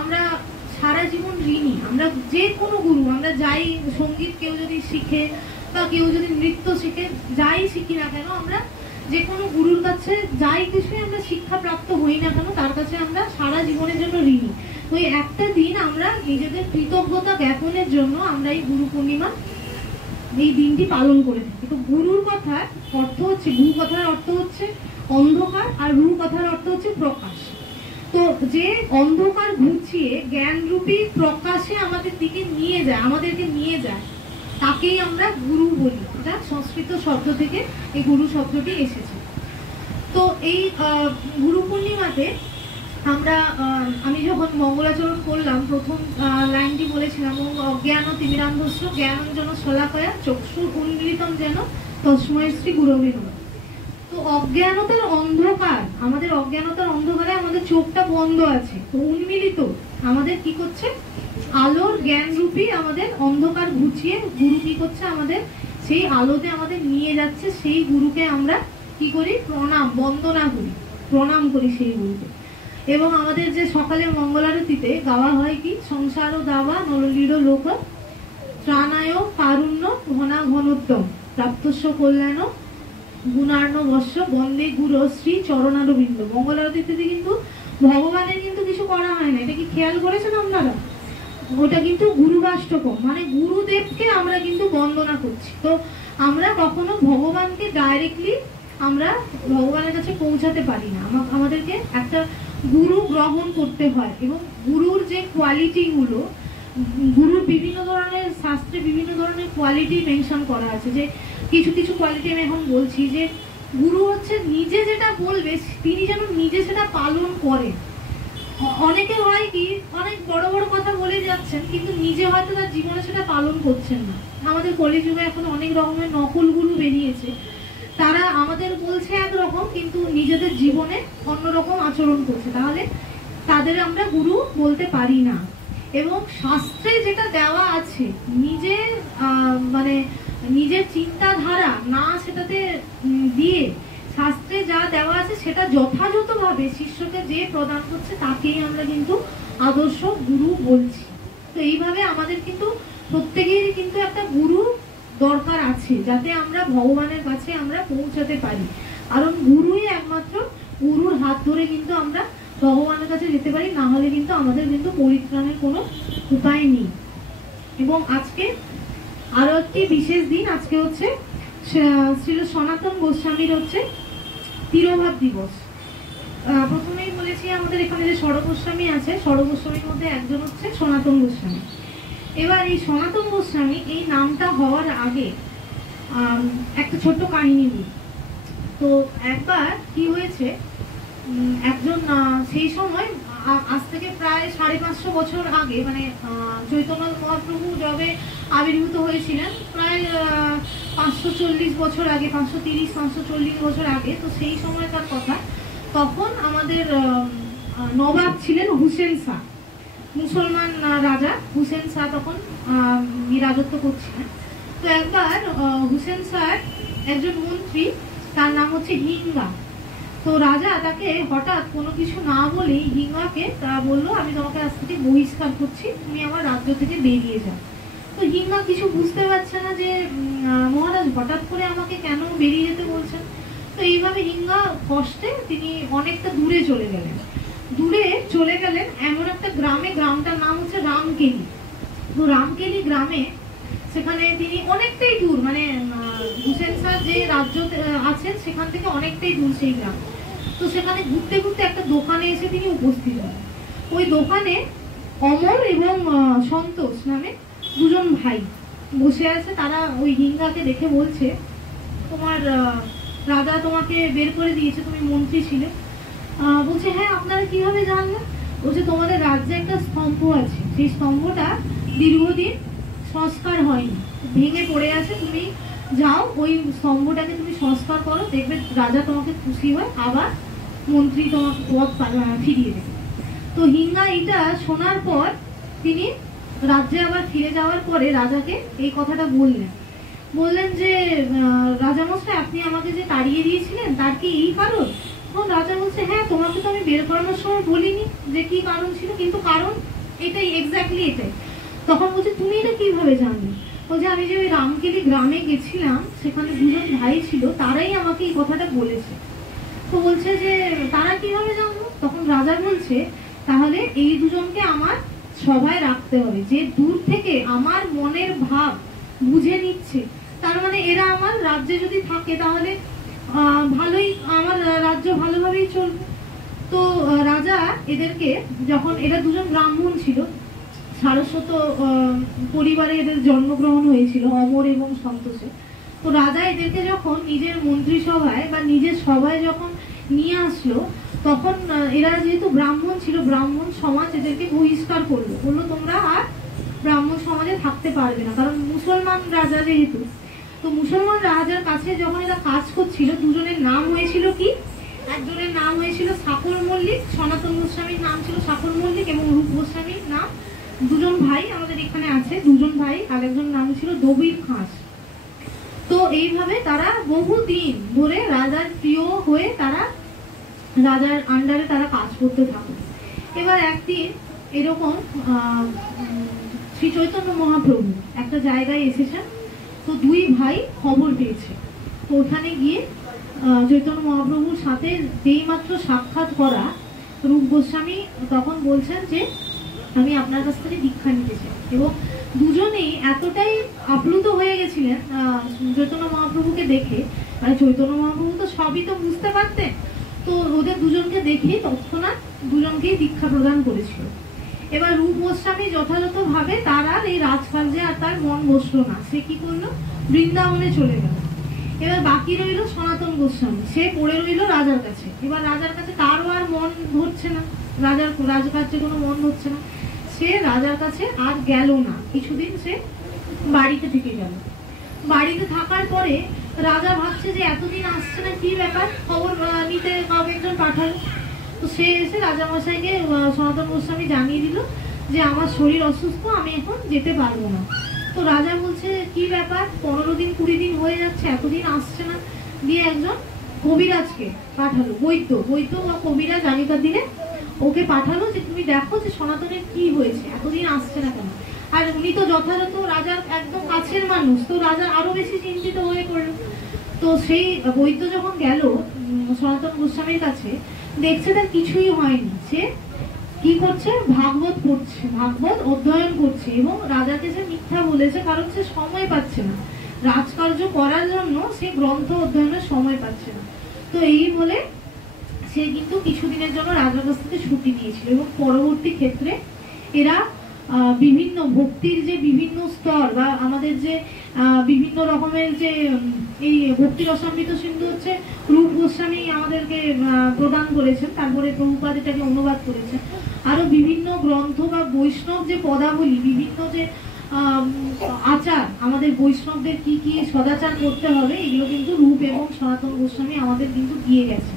আমরা সারা জীবন ঋণী। আমরা যে কোনো গুরু, আমরা যাই সঙ্গীত কেউ যদি শিখে বা কেউ যদি নৃত্য শিখে, যাই শিখি না কেন, আমরা যে কোনো গুরুর কাছে যাই কিছুই আমরা শিক্ষা প্রাপ্ত হই না কেন, তার কাছে আমরা সারা জীবনের জন্য ঋণী। তো এই একটা দিন আমরা নিজেদের কৃতজ্ঞতা জ্ঞাপনের জন্য আমরা এই গুরু পূর্ণিমা এই দিনটি পালন করে থাকি। তো গুরুর কথার অর্থ হচ্ছে, গুরু কথার অর্থ হচ্ছে অন্ধকার, আর রু কথার অর্থ হচ্ছে প্রকাশ। তো যে অন্ধকার ঘুচিয়ে জ্ঞানরূপী প্রকাশে আমাদের দিকে নিয়ে যায়, আমাদেরকে নিয়ে যায়, তাকেই আমরা গুরু বলি। এটা সংস্কৃত শব্দ থেকে এই গুরু শব্দটি এসেছে। তো এই গুরু পূর্ণিমাতে আমি যখন মঙ্গলাচরণ করলাম, প্রথম লাইনটি বলেছিলাম, অজ্ঞান তিমিরান্ধস্য জ্ঞানাঞ্জন শলাকয়া চক্ষুর উন্মীলিতম যেন তস্মৈ শ্রী গুরবে নমঃ। তো অজ্ঞানতার অন্ধকার, আমাদের অজ্ঞানতার অন্ধকারে আমাদের চোখটা বন্ধ আছে, তো উন্মীলিত আমাদের কি করছে, আলোর জ্ঞান রূপী আমাদের অন্ধকার ঘুচিয়ে গুরু কি করছে, আমাদের সেই আলোতে আমাদের নিয়ে যাচ্ছে। সেই গুরুকে আমরা কি করি, প্রণাম বন্দনা করি, প্রণাম করি সেই গুরুকে। এবং আমাদের যে সকালের মঙ্গলারতিতে গাওয়া হয় কি, সংসার দাবা নরলীড় লোক ত্রাণায় কারুণ্য ঘনা ঘনোত্তম প্রাপ্তস্য কল্যাণ গুণার্ণ বর্ষ বন্দে গুরু শ্রী চরণারবিন্দ। মঙ্গলারতিতে কিন্তু ভগবানের কিন্তু কিছু করা হয় না, এটা কি খেয়াল করেছেন আপনারা? ওটা কিন্তু গুরুবাষ্টকম, মানে গুরুদেবকে আমরা কিন্তু বন্দনা করছি। তো আমরা কখনো ভগবানকে ডাইরেক্টলি আমরা ভগবানের কাছে পৌঁছাতে পারি না, আমাদেরকে একটা গুরু গ্রহণ করতে হয়। এবং গুরুর যে কোয়ালিটি গুলো, গুরুর বিভিন্ন ধরনের শাস্ত্রে বিভিন্ন ধরনের কোয়ালিটি মেনশন করা আছে। যে কিছু কিছু কোয়ালিটি আমি এখন বলছি, যে গুরু হচ্ছে নিজে যেটা বলবে তিনি যেন নিজে সেটা পালন করে। অনেকে হয় কি, অনেক বড় বড় কথা বলে যাচ্ছেন কিন্তু নিজে হয়তো তার জীবনে সেটা পালন করছেন না। আমাদের কলিযুগে এখন অনেক রকমের নকল গুরু বেরিয়েছে, তারা আমাদের বলছে একরকম কিন্তু নিজেদের জীবনে অন্যরকম আচরণ করছে, তাহলে তাদের আমরা গুরু বলতে পারি না। এবং শাস্ত্রে যেটা দেওয়া আছে, নিজের মানে নিজের চিন্তাধারা না সেটাতে দিয়ে শাস্ত্রে যা দেওয়া আছে সেটা যথাযথভাবে শিষ্যকে যে প্রদান করছে তাকেই আমরা কিন্তু আদর্শ গুরু বলছি। তো এইভাবে আমাদের কিন্তু প্রত্যেকেরই কিন্তু একটা গুরু দরকার আছে, যাতে আমরা ভগবানের কাছে আমরা পৌঁছাতে পারি। কারণ গুরুই একমাত্র, গুরুর হাত ধরে কিন্তু আমরা ভগবানের কাছে যেতে পারি, না হলে কিন্তু আমাদের কিন্তু পরিত্রাণের কোনো উপায় নেই। এবং আজকে আরো একটি বিশেষ দিন, আজকে হচ্ছে শ্রী সনাতন গোস্বামীর হচ্ছে তিরোভাব দিবস। প্রথমেই বলেছি আমাদের এখানে যে ষড় গোস্বামী আছে, ষড় গোস্বামীর মধ্যে একজন হচ্ছে সনাতন গোস্বামী। এবার এই সনাতন গোস্বামী এই নামটা হওয়ার আগে একটা ছোট্ট কাহিনী নিই। তো একবার কি হয়েছে, একজন সেই সময় আজ থেকে প্রায় 550 বছর আগে, মানে চৈতন্য মহাপ্রভু যবে আবির্ভূত হয়েছিলেন প্রায় 540 বছর আগে, 530-540 বছর আগে। তো সেই সময়কার কথা, তখন আমাদের নবাব ছিলেন হুসেন শাহ, মুসলমান রাজা হুসেন শাহ তখন রাজত্ব করছিলেন। তো একবার হুসেন শাহ একজন মন্ত্রী, তার নাম হচ্ছে হিঙ্গা। তো রাজা তাকে হঠাৎ কোনো কিছু না বলেই হিঙ্গাকে বললো, আমি তোমাকে আজ থেকে বহিষ্কার করছি, তুমি আমার রাজ্য থেকে বেরিয়ে যাও। তো হিঙ্গা কিছু বুঝতে পারছে না যে মহারাজ হঠাৎ করে আমাকে কেন বেরিয়ে যেতে বলছেন। তো এইভাবে হিঙ্গা কষ্টে তিনি অনেকটা দূরে চলে গেলেন। এমন একটা গ্রামে, গ্রামটার নাম হচ্ছে রামকেলি। তো রামকেলি গ্রামে সেখানে তিনি অনেকটাই দূর, মানে হুসেন শাহ যে রাজ্য আছেন সেখান থেকে অনেকটাই দূর সেই গ্রাম। তো সেখানে ঘুরতে ঘুরতে একটা দোকানে এসে তিনি উপস্থিত হন। ওই দোকানে অমর এবং সন্তোষ নামে দুজন ভাই বসে আছে। তারা ওই হিঙ্গাকে দেখে বলছে, তোমার রাজা তোমাকে বের করে দিয়েছে, তুমি মন্ত্রী ছিলে। বলছে, হ্যাঁ আপনারা কিভাবে জানলেন? বলছে, তোমাদের রাজ্যে একটা স্তম্ভ আছে, সেই স্তম্ভটা দীর্ঘদিন সংস্কার হয়নি, ভেঙে পড়ে আছে, তুমি যাও ওই স্তম্ভটাকে তুমি সংস্কার করো, দেখবে রাজা তোমাকে খুশি হয়, আবার মন্ত্রী তোমাকে পদ ফিরিয়ে দেবে। তো হিঙ্গা এটা শোনার পর তিনি রাজ্যে আবার ফিরে যাওয়ার পরে রাজাকে এই কথাটা বললেন যে রাজামশাই, আপনি আমাকে যে তাড়িয়ে দিয়েছিলেন তার কি এই কারণ? তখন রাজা বলছে, হ্যাঁ, তোমাকে তো আমি বের করানোর সময় বলিনি যে কি কারণ ছিল, কিন্তু কারণ এটাই, এক্স্যাক্টলি এটাই। তখন বলছে, তুমি এটা কিভাবে জানলে? বলছে, আমি যে ওই রামকেলি গ্রামে গেছিলাম, সেখানে দুজন ভাই ছিল, তারাই আমাকে এই কথাটা বলেছে। তো বলছে যে তারা কিভাবে জানলো? তখন রাজা বলছে, তাহলে এই দুজনকে আমার সভায় রাখতে হবে, যে দূর থেকে আমার মনের ভাব বুঝে নিচ্ছে, তার মানে এরা আমার রাজ্যে যদি থাকে তাহলে ভালোই, আমার রাজ্য ভালোভাবেই চলবে। তো রাজা এদেরকে, যখন এরা দুজন ব্রাহ্মণ ছিল, সারস্বত পরিবারে এদের জন্মগ্রহণ হয়েছিল, অমর এবং সন্তোষে। তো রাজা এদেরকে যখন নিজের মন্ত্রিসভায় বা নিজের সভায় যখন নিয়ে আসলো, তখন এরা যেহেতু ব্রাহ্মণ ছিল, ব্রাহ্মণ সমাজ এদেরকে বহিষ্কার করলো, বললো তোমরা আর ব্রাহ্মণ সমাজে থাকতে পারবে না, কারণ মুসলমান রাজা যেহেতু। তো মুসলমান রাজার কাছে যখন এরা কাজ করছিল, দুজনের নাম হয়েছিল কি? একজনের নাম হয়েছিল সাকর মল্লিক, সনাতন গোস্বামীর নাম ছিল সাকর মল্লিক, এবং রূপ গোস্বামীর নাম, দুজন ভাই আমাদের এখানে আছে, দুজন ভাই, আর একজন নাম ছিল দবির খাস। তো এইভাবে তারা বহুদিন ধরে রাজার প্রিয় হয়ে তারা রাজার আন্ডারে তারা কাজ করতে থাকে। এবার একদিন এরকম শ্রী চৈতন্য মহাপ্রভু একটা জায়গায় এসেছেন। তো দুই ভাই খবর পেয়েছে, তো ওখানে গিয়ে চৈতন্য মহাপ্রভুর সাথে যেই মাত্র সাক্ষাৎ করা, রূপ গোস্বামী তখন বলছেন যে আমি আপনার কাছ থেকে দীক্ষা নিতে চাই। এবং দুজনেই এতটাই আপ্লুত হয়ে গেছিলেন চৈতন্য মহাপ্রভুকে দেখে, মানে চৈতন্য মহাপ্রভু তো সবই তো বুঝতে পারতেন, তো ওদের দুজনকে দেখে তৎক্ষণাৎ দুজনকেই দীক্ষা প্রদান করেছিল। এবার রূপ গোস্বামী যথাযথভাবে তার আর এই রাজকার্যে আর তার মন বসলো না, সে কি করলো, বৃন্দাবনে চলে গেল। এবার বাকি রইল সনাতন গোস্বামী, সে পড়ে রইল রাজার কাছে। এবার রাজার কাছে তারও আর মন ধরছে না, রাজার রাজকার্যে কোনো মন ধরছে না, সে রাজার কাছে আর গেল না। কিছুদিন সে বাড়িতে থেকে গেল। বাড়িতে থাকার পরে রাজা ভাবছে যে এতদিন আসছে না, কি ব্যাপার, খবর নিতে একজন পাঠালো। তো সে এসে রাজামশাইকে সনাতন গোস্বামী জানিয়ে দিল যে আমার শরীর অসুস্থ, আমি এখন যেতে পারবো না। তো রাজা বলছে কি ব্যাপার, 15 দিন 20 দিন হয়ে যাচ্ছে, এতদিন আসছে না। দিয়ে একজন কবিরাজকে পাঠালো, বৈদ্য বা কবিরাজ জানিকার দিনে ওকে পাঠালো যে তুমি দেখো যে সনাতনের কি হয়েছে, এতদিন আসছে না কেন। আর উনি তো যথাযথ রাজার একদম কাছের মানুষ, তো রাজা আরো বেশি চিন্তিত হয়ে পড়লো। তো সেই বৈদ্য যখন গেল সনাতন গোস্বামীর কাছে, দেখছে তার কিছুই হয়নি। সে কি করছে, ভাগবত পড়ছে, ভাগবত অধ্যয়ন করছে, এবং রাজাকে সে মিথ্যা বলেছে, কারণ সে সময় পাচ্ছে না রাজকার্য করার জন্য, সে গ্রন্থ অধ্যয়নের সময় পাচ্ছে না। তো এই বলে সে কিন্তু কিছুদিনের জন্য রাজার কাছ থেকে ছুটি নিয়েছিল। এবং পরবর্তী ক্ষেত্রে এরা বিভিন্ন ভক্তির যে বিভিন্ন স্তর বা আমাদের যে বিভিন্ন রকমের যে এই ভক্তি রসামৃত সিন্ধু হচ্ছে রূপ গোস্বামী আমাদেরকে প্রদান করেছেন, তারপরে প্রভুপাদ এটাকে অনুবাদ করেছেন। আরো বিভিন্ন গ্রন্থ বা বৈষ্ণব যে পদাবলী, বিভিন্ন যে আচার, আমাদের বৈষ্ণবদের কি কি সদাচার করতে হবে, এগুলো কিন্তু রূপ এবং সনাতন গোস্বামী আমাদের কিন্তু দিয়ে গেছে।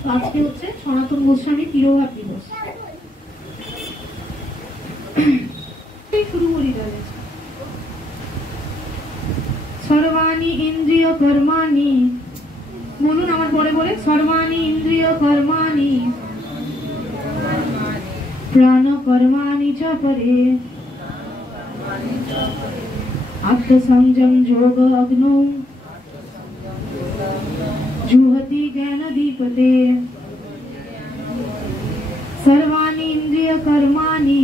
তো আজকে হচ্ছে সনাতন গোস্বামী তিরোভাব দিবস। শুরু করি তাহলে। সর্বাণি ইন্দ্রিয় কর্মাণি, বলুন আমার পরে বলে, সর্বাণি ইন্দ্রিয় কর্মাণি প্রাণ কর্মাণি চ পরে আত্মসংযম যোগ অগ্নৌ জুহতি জ্ঞান দীপতে। सर्वाणि इंद्रिय कर्माणि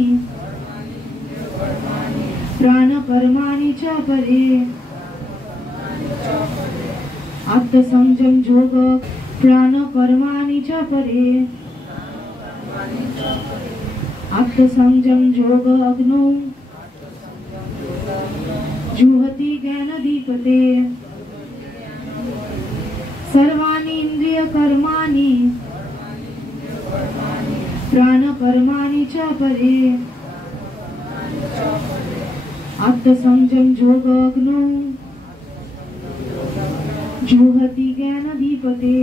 प्राण कर्माणि च परे आत्मसंयम योग प्राण कर्माणि च परे आत्मसंयम योग अग्नौ जुहति ज्ञान दीपते। सर्वाणि इंद्रिय कर्माणि प्राण कर्माणि च परे आत्मसंयम योग अग्नौ जुहति ज्ञानाधिपते।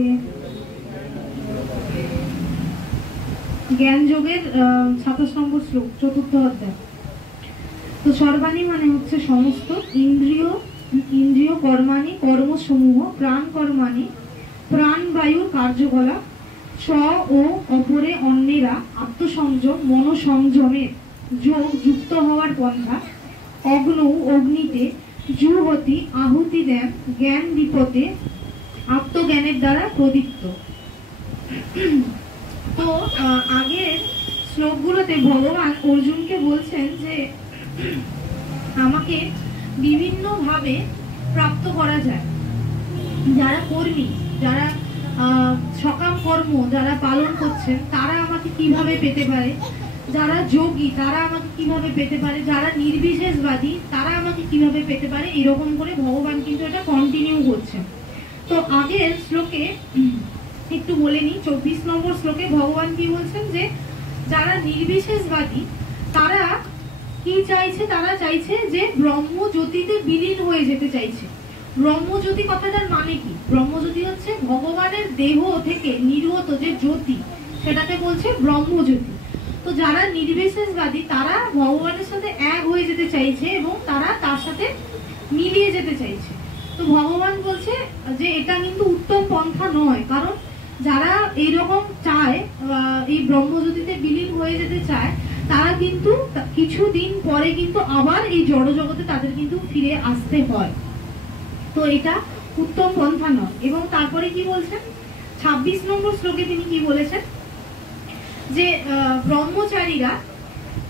জ্ঞান যোগের 27 নম্বর শ্লোক, চতুর্থ অধ্যায়। তো সর্বাণী মানে হচ্ছে সমস্ত, ইন্দ্রিয় কর্মাণি কর্মসমূহ, প্রাণ কর্মাণি প্রাণবায়ুর কার্যকলাপ, স্ব ও অপরে অন্যেরা আত্মসংযম মনোসংযমের যোগ যুক্ত হওয়ার পন্থা, অগ্নিতে জুহতি আহুতি দেন, জ্ঞান দীপতে আত্মজ্ঞানের দ্বারা প্রদীপ্ত। তো আগের শ্লোকগুলোতে ভগবান অর্জুনকে বলছেন যে আমাকে বিভিন্নভাবে প্রাপ্ত করা যায়। যারা কর্মী, যারা সকাম কর্ম যারা পালন করছেন তারা আমাকে কিভাবে পেতে পারে, যারা যোগী তারা আমাকে কিভাবে পেতে পারে, যারা নির্বিশেষবাদী তারা আমাকে কিভাবে পেতে পারে, এরকম করে ভগবান কিন্তু এটা কন্টিনিউ করছেন। তো আগের শ্লোকে একটু বলে নিই, 24 নম্বর শ্লোকে ভগবান কি বলছেন যে যারা নির্বিশেষবাদী তারা কি চাইছে, তারা চাইছে যে ব্রহ্মজ্যোতিতে বিলীন হয়ে যেতে চাইছে। ব্রহ্মজ্যোতি কথাটার মানে কি? ব্রহ্মজ্যোতি হচ্ছে ভগবানের দেহ থেকে নির্গত যে জ্যোতি, সেটাকে বলছে ব্রহ্মজ্যোতি। তো যারা নির্বিশেষবাদী তারা ভগবানের সাথে এক হয়ে যেতে চাইছে এবং তারা তার সাথে মিলিয়ে যেতে চাইছে। তো ভগবান বলছে যে এটা কিন্তু উত্তম পন্থা নয়, কারণ যারা এইরকম চায়, এই ব্রহ্মজ্যোতিতে বিলীন হয়ে যেতে চায়, তারা কিন্তু কিছুদিন পরে কিন্তু আবার এই জড় জগতে তাদের কিন্তু ফিরে আসতে হয়। তো এটা উত্তম পন্থা নয়। এবং তারপরে কি বলছেন 26 নম্বর শ্লোকে তিনি কি বলেছেন যে ব্রহ্মচারীরা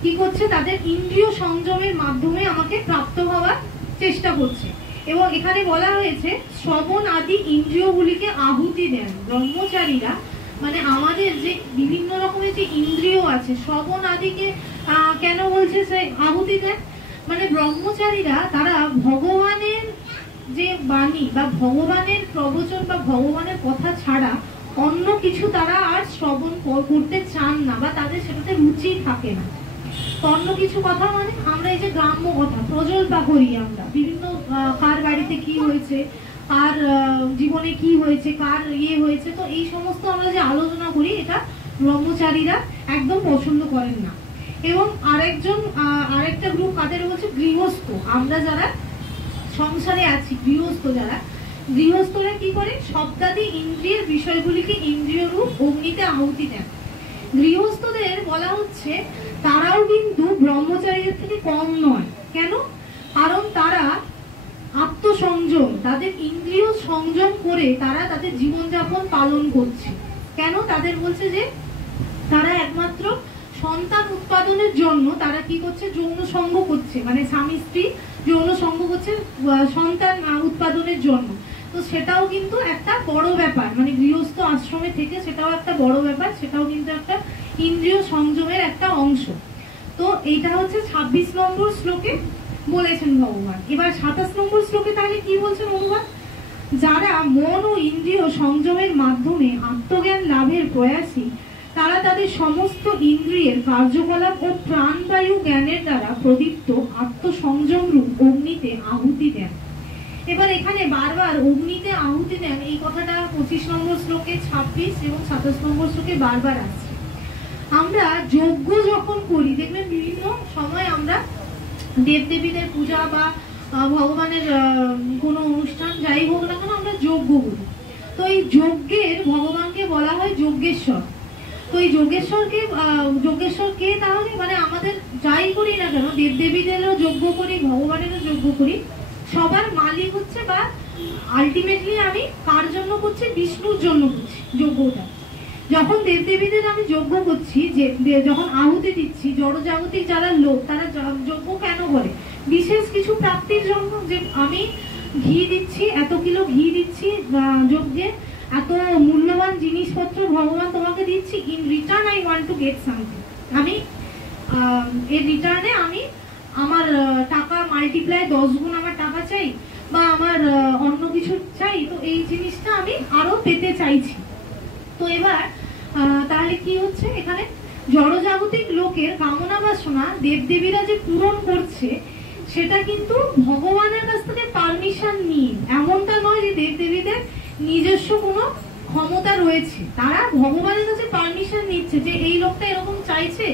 কি করছে, তাদের ইন্দ্রিয় সংযমের মাধ্যমে আমাকে প্রাপ্ত হওয়ার চেষ্টা করছে। এবং এখানে বলা হয়েছে শ্রবণ আদি ইন্দ্রিয়গুলিকে আহুতি দেন। ব্রহ্মচারীরা মানে আমাদের যে বিভিন্ন রকমের যে ইন্দ্রিয় আছে, শ্রবণ আদিকে কেন বলছে সে আহুতি দেন, মানে ব্রহ্মচারীরা তারা ভগবানের যে বাণী বা ভগবানের প্রবচন বা ভগবানের কথা ছাড়া অন্য কিছু তারা আর শ্রবণ করতে চান না, বা তাদের সেটাতে রুচি থাকে না। অন্য কিছু কথা মানে আমরা এই যে গ্রাম্য কথা প্রজল্পা করি, আমরা বিভিন্ন কার বাড়িতে কি হয়েছে, কার জীবনে কি হয়েছে, কার হয়েছে, তো এই সমস্ত আমরা যে আলোচনা করি এটা ব্রহ্মচারীরা একদম পছন্দ করেন না। এবং আরেকটা গ্রুপ কাদের বলছে, গৃহস্থ। আমরা যারা সংসারে আছি, গৃহস্থরা কি করে, শব্দাদি ইন্দ্রিয়ের বিষয়গুলিকে ইন্দ্রিয় রূপ অগ্নিতে আহুতি দেন। গৃহস্থদের বলা হচ্ছে তারাও কিন্তু ব্রহ্মচারীদের থেকে কম নয়। কেন? কারণ তারা আত্মসংযম, তাদের ইন্দ্রিয় সংযম করে তারা তাদের জীবনযাপন পালন করছে। কেন? তাদের বলছে যে তারা একমাত্র সন্তান উৎপাদনের জন্য তারা কি করছে, যৌন সঙ্গ করছে, মানে স্বামী স্ত্রী যৌন সঙ্গ করছে সন্তান উৎপাদনের জন্য। তো সেটাও কিন্তু একটা বড় ব্যাপার, মানে গৃহস্থ আশ্রমে থেকে সেটাও একটা বড় ব্যাপার, সেটাও কিন্তু একটা ইন্দ্রিয় সংযমের একটা অংশ। তো এইটা হচ্ছে 26 নম্বর শ্লোকে বলেছেন ভগবান। এবার 27 নম্বর শ্লোকে তাহলে কি বলছেন ভগবান, যারা মন ও ইন্দ্রিয় সংযমের মাধ্যমে আত্মজ্ঞান লাভের প্রয়াসী তারা তাদের সমস্ত ইন্দ্রিয়ের কার্যকলাপ ও প্রাণবায়ু জ্ঞানের দ্বারা প্রদীপ্ত আত্মসংযম রূপ অগ্নিতে আহুতি দেন। এবার এখানে বারবার অগ্নিতে আহুতি দেন এই কথাটা 25 নম্বর শ্লোকে, 26 এবং 27 নম্বর শ্লোকে বারবার আসছে। আমরা যজ্ঞ যখন করি, দেখবেন বিভিন্ন সময় আমরা দেবদেবীদের পূজা বা ভগবানের কোনো অনুষ্ঠান যাই হোক না কেন আমরা যজ্ঞ করি। তো এই যজ্ঞের ভগবানকে বলা হয় যজ্ঞেশ্বর। তো এই যজ্ঞেশ্বর কে তাহলে, মানে আমাদের যাই করি না কেন, দেবদেবীদেরও যজ্ঞ করি, ভগবানেরও যজ্ঞ করি, সবার মালিক হচ্ছে বা আলটিমেটলি আমি কার জন্য করছি, বিষ্ণুর জন্য করছি যজ্ঞটা। যখন দেবদেবীদের আমি যজ্ঞ করছি, যে যখন আহুতি দিচ্ছি, জড়জাগতিক যারা লোক তারা যজ্ঞ কেন করে, বিশেষ কিছু প্রাপ্তির জন্য। যে আমি ঘি দিচ্ছি, এত কিলো ঘি দিচ্ছি যজ্ঞে, এত মূল্যবান জিনিসপত্র ভগবান তোমাকে দিচ্ছি, in return I want to get something. আমি এর রিটার্নে আমি আমার টাকা মাল্টিপ্লাই 10 গুণ আমার টাকা চাই, বা আমার অন্য কিছু চাই, তো এই জিনিসটা আমি আরো পেতে চাইছি। তো এবার তাহলে কি হচ্ছে, এখানে জড়জাগতিক লোকের কামনা বাসনা দেবদেবীরা যে পূরণ করছে, সেটা কিন্তু ভগবানের কাছ থেকে পারমিশন নিয়ে। এমনটা নয় যে দেবদেবীদের নিজস্ব কোনো ক্ষমতা রয়েছে, তারা ভগবানের কাছে পারমিশন নিচ্ছে যে এই লোকটা এরকম চাইছে,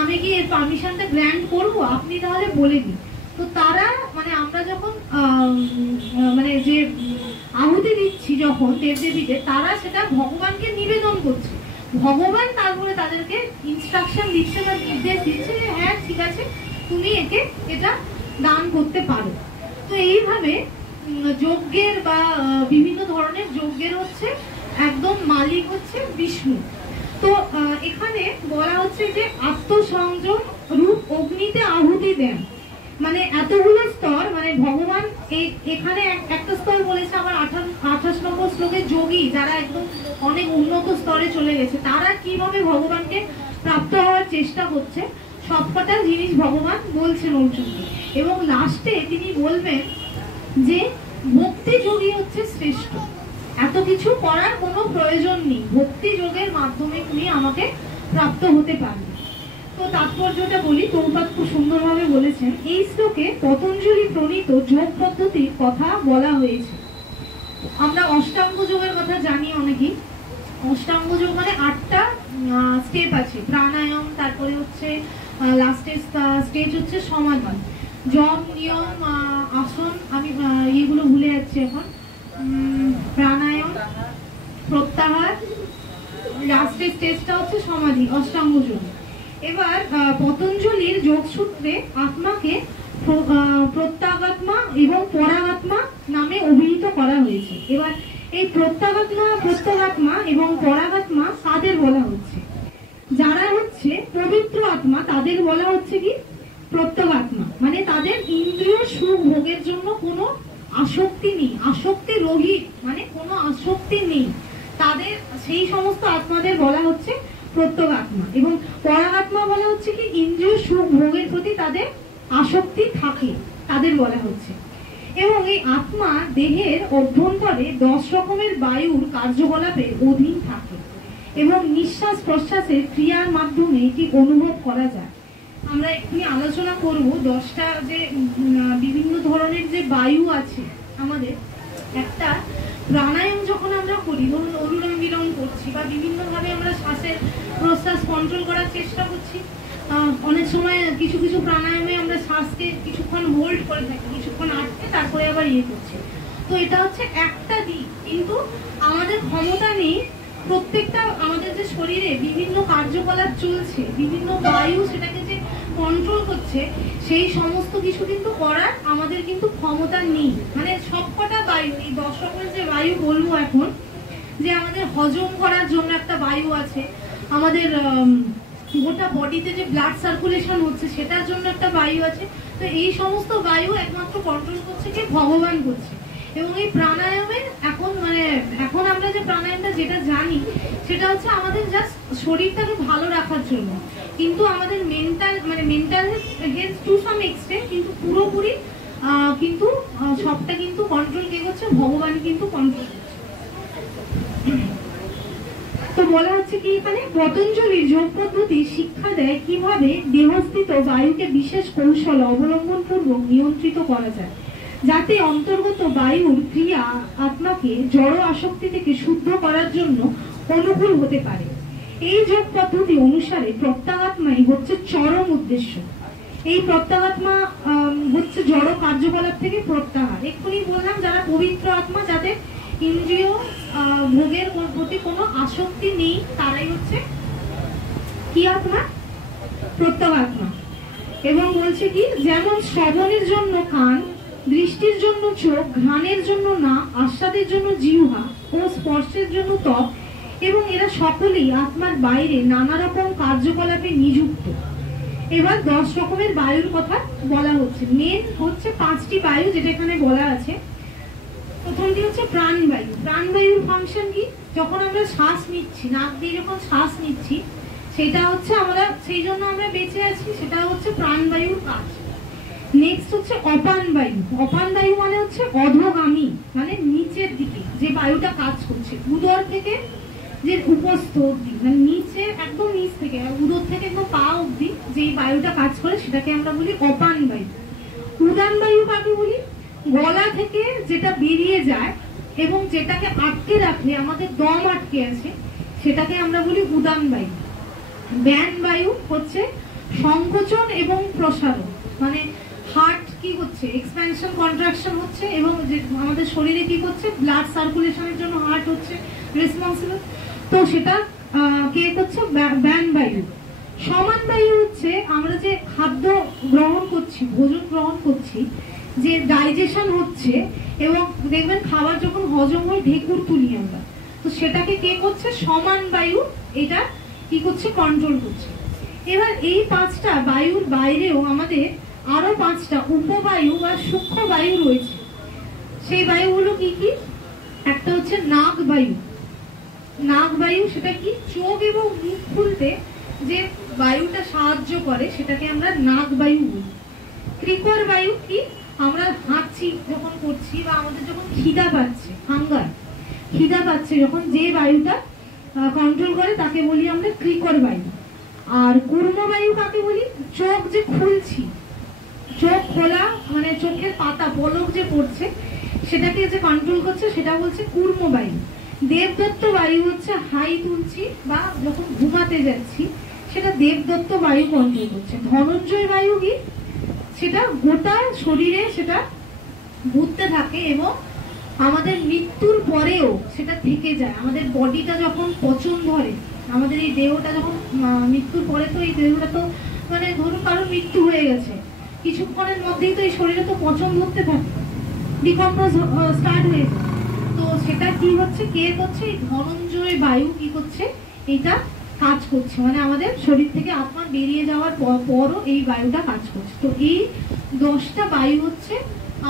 আমি কি এর পারমিশনটা গ্র্যান্ট করবো, আপনি তাহলে বলে দিন। তো তারা মানে আমরা যখন মানে যে আহুতি দিচ্ছি যখন দেবদেবীদের, তারা সেটা ভগবানকে নিবেদন করছে, ভগবান তারপরে তাদেরকে ইনস্ট্রাকশন দিচ্ছে বা নির্দেশ দিচ্ছে যে হ্যাঁ ঠিক আছে তুমি এটা দান করতে পারো। তো এইভাবে যজ্ঞের বা বিভিন্ন ধরনের যজ্ঞের হচ্ছে একদম মালিক হচ্ছে বিষ্ণু। তো এখানে বলা হচ্ছে যে আত্মসংযম রূপ অগ্নিতে আহুতি দেন, মানে এতগুলো স্তর, মানে ভগবান এখানে একটা স্তর বলেছে, আবার 28 নম্বর শ্লোকে যোগী যারা একদম অনেক উন্নত স্তরে চলে গেছে তারা কিভাবে ভগবানকে প্রাপ্ত হওয়ার চেষ্টা করছে, সবকটা জিনিস ভগবান বলছেন অর্জুনকে। এবং লাস্টে তিনি বলবেন যে ভক্তি যোগী হচ্ছে শ্রেষ্ঠ, এত কিছু করার কোনো প্রয়োজন নেই, ভক্তি যোগের মাধ্যমে তুমি আমাকে প্রাপ্ত হতে পারবে। তো তাৎপর্যটা বলি, প্রভুপাদ খুব সুন্দরভাবে বলেছেন। এই শ্লোকে পতঞ্জলি প্রণীত যোগ পদ্ধতির কথা বলা হয়েছে। আমরা অষ্টাঙ্গ যোগের কথা জানি অনেকেই। অষ্টাঙ্গ যোগ মানে 8টা স্টেপ আছে, প্রাণায়াম, তারপরে হচ্ছে লাস্টের স্টেজ হচ্ছে সমাধান, যম নিয়ম আসন, আমি এগুলো ভুলে যাচ্ছি এখন, প্রাণায়াম, প্রত্যাহার, লাস্টের স্টেজটা হচ্ছে সমাধি, অষ্টাঙ্গ যোগ। এবার পতঞ্জলির যোগসূত্রে আত্মাকে প্রত্যাগাত্মা এবং পরাগাত্মা নামে অভিহিত করা হয়েছে। এবার এই প্রত্যাগাত্মা এবং পরাগাত্মা কাদের বলা হচ্ছে? যারা হচ্ছে পবিত্র আত্মা তাদের বলা হচ্ছে কি প্রত্যাগাত্মা, মানে তাদের ইন্দ্রিয় সুখ ভোগের জন্য কোনো আসক্তি নেই, আসক্তি রহিত, মানে কোনো আসক্তি নেই, তাদের সেই সমস্ত আত্মাদের বলা হচ্ছে প্রত্যগাত্মা। এবং পরাগাত্মা বলা হচ্ছে কি ইন্দ্রিয় সুখ ভোগের প্রতি তাদের আসক্তি থাকে, তাদের বলা হচ্ছে। এবং এই আত্মা দেহের অভ্যন্তরে 10 রকমের বায়ুর কার্যকলাপের অধীন থাকে এবং নিঃশ্বাস প্রশ্বাসের ক্রিয়ার মাধ্যমে এটি অনুভব করা যায়। আমরা এক্ষুনি আলোচনা করব 10টা যে বিভিন্ন ধরনের যে বায়ু আছে আমাদের। একটা প্রাণায়াম যখন আমরা করি, ধরুন অনুলোম বিলোম করছি বা বিভিন্ন ভাবে আমরা শ্বাসের প্রশ্বাস কন্ট্রোল করার চেষ্টা করছি, অনেক সময় কিছু কিছু প্রাণায়ামে আমরা শ্বাসকে কিছুক্ষণ হোল্ড করে থাকি, কিছুক্ষণ আটকে তারপরে আবার করছি। তো এটা হচ্ছে একটা দিক, কিন্তু আমাদের ক্ষমতা নেই প্রত্যেকটা আমাদের যে শরীরে বিভিন্ন কার্যকলাপ চলছে, বিভিন্ন বায়ু সেটাকে যে কন্ট্রোল করছে, সেই সমস্ত কিছু কিন্তু করার আমাদের কিন্তু ক্ষমতা নেই। মানে সবকটা বায়ু, এই 10 রকমের যে বায়ু বলবো এখন, যে আমাদের হজম করার জন্য একটা বায়ু আছে, আমাদের গোটা বডিতে যে ব্লাড সার্কুলেশন হচ্ছে সেটার জন্য একটা বায়ু আছে। তো এই সমস্ত বায়ু একমাত্র কন্ট্রোল করছে কি ভগবান করছে। এবং এই প্রাণায়ামের এখন আমরা যে প্রাণায়ামটা যেটা জানি সেটা হচ্ছে আমাদের জাস্ট শরীরটাকে ভালো রাখার জন্য, কিন্তু আমাদের mental health to some extent, কিন্তু পুরোপুরি কিন্তু সবটা কিন্তু কন্ট্রোল কে করছে? ভগবান কিন্তু কন্ট্রোল করছে। তো বলা হচ্ছে কি এখানে পতঞ্জলির যোগ পদ্ধতি শিক্ষা দেয় কিভাবে দেহস্থিত বায়ুকে বিশেষ কৌশল অবলম্বন পূর্বক নিয়ন্ত্রিত করা যায়, যাতে অন্তর্গত বায়ুর ক্রিয়া আত্মাকে জড় আসক্তি থেকে শুদ্ধ করার জন্য অনুকূল হতে পারে। এই যোগ পদ্ধতি অনুসারে প্রত্যাগাত্মাই হচ্ছে চরম উদ্দেশ্য। এই প্রত্যাগাত্মা হচ্ছে জড় কার্যকলাপ থেকে প্রত্যাহার। এক্ষুনি বললাম যারা পবিত্র আত্মা, যাদের ইন্দ্রিয় ভোগের প্রতি কোনো আসক্তি নেই, তারাই হচ্ছে কি আত্মা? প্রত্যাগাত্মা। এবং বলছে কি, যেমন শ্রবণের জন্য কান, দৃষ্টির জন্য চোখ, ঘ্রাণের জন্য নাক, আস্বাদের জন্য জিহ্বা ও স্পর্শের জন্য ত্বক, এবং এরা সকলেই আত্মার বাইরে নানা রকম কার্যকলাপে নিযুক্ত। এবার 10 রকমের বায়ুর কথা বলা হচ্ছে। মেন হচ্ছে 5টি বায়ু যেটা এখানে বলা আছে। প্রথমটি হচ্ছে প্রাণবায়ু। প্রাণবায়ুর ফাংশন কি? যখন আমরা শ্বাস নিচ্ছি, নাক দিয়ে যখন শ্বাস নিচ্ছি, সেটা হচ্ছে আমরা সেই জন্য আমরা বেঁচে আছি, সেটা হচ্ছে প্রাণবায়ুর কাজ। নেক্সট হচ্ছে অপান বায়ু। অপান বায়ু মানে হচ্ছে অধোগামী, মানে নিচের দিকে যে বায়ুটা কাজ করছে, উদর থেকে যে উপস্থ অব্দি, মানে নিচে একদম নিচ থেকে, উদর থেকে একদম পা অব্দি যে বায়ুটা কাজ করে সেটাকে আমরা বলি অপান বায়ু। উদান বায়ু কাকে বলি? গলা থেকে যেটা বেরিয়ে যায় এবং যেটাকে আটকে রাখলে আমাদের দম আটকে আছে সেটাকে আমরা বলি উদান বায়ু। ব্যান বায়ু হচ্ছে সংকোচন এবং প্রসারণ, মানে হার্ট কি হচ্ছে, এক্সপ্যানশন কন্ট্রাকশন হচ্ছে এবং আমাদের শরীরে কি করছে, ব্লাড সার্কুলেশনের জন্য হার্ট হচ্ছে রেসপন্সিবল, তো সেটা কে করছে, ব্যান বায়ু। সমান বায়ু হচ্ছে আমরা যে খাদ্য গ্রহণ করছি, ভোজন গ্রহণ করছি, যে ডাইজেশন হচ্ছে এবং দেখবেন খাবার যখন হজম হয় ঢেকুর তুলি আমরা, তো সেটাকে কে করছে, সমান বায়ু এটা কি করছে, কন্ট্রোল করছে। এবার এই পাঁচটা বায়ুর বাইরেও আমাদের আরো পাঁচটা উপবায়ু বা সূক্ষ্ম বায়ু রয়েছে। সেই বায়ুগুলো কি কি? একটা হচ্ছে নাগ বায়ু। নাগ বায়ু সেটা কি, চোখ এবং মুখ খুলতে যে বায়ুটা সাহায্য করে সেটাকে আমরা নাগ বায়ু বলি। ক্রিকর বায়ু কি, আমরা হাঁচি যখন করছি বা আমাদের যখন খিদা পাচ্ছে, হাঙ্গার খিদা পাচ্ছে যখন, যে বায়ুটা কন্ট্রোল করে তাকে বলি আমরা ক্রিকর বায়ু। আর কুর্ম বায়ু কাকে বলি? চোখ যে খুলছি, চোখ খোলা মানে চোখের পাতা পলক যে পড়ছে সেটাকে যে কন্ট্রোল করছে সেটা বলছে কুর্ম বায়ু। দেবদত্ত বায়ু হচ্ছে হাই তুলছি বা যখন ঘুমাতে যাচ্ছি সেটা দেবদত্ত বায়ু কন্ট্রোল করছে। ধনঞ্জয় বায়ু কি, সেটা গোটা শরীরে সেটা ঘুরতে থাকে এবং আমাদের মৃত্যুর পরেও সেটা থেকে যায়। আমাদের বডিটা যখন পচন ধরে, আমাদের এই দেহটা যখন মৃত্যুর পরে, তো এই দেহটা তো মানে ধরুন কারোর মৃত্যু হয়ে গেছে, কিছুক্ষণের মধ্যেই তো এই শরীরে তো পচন ধরতে থাকে, ডিকম্পোজ স্টার্ট হয়ে যায়, তো সেটা কি হচ্ছে, কে করছে, এই ধনঞ্জয় বায়ু কি করছে, এটা কাজ করছে, মানে আমাদের শরীর থেকে আত্মা বেরিয়ে যাওয়ার পরও এই বায়ুটা কাজ করছে। তো এই 10টা বায়ু হচ্ছে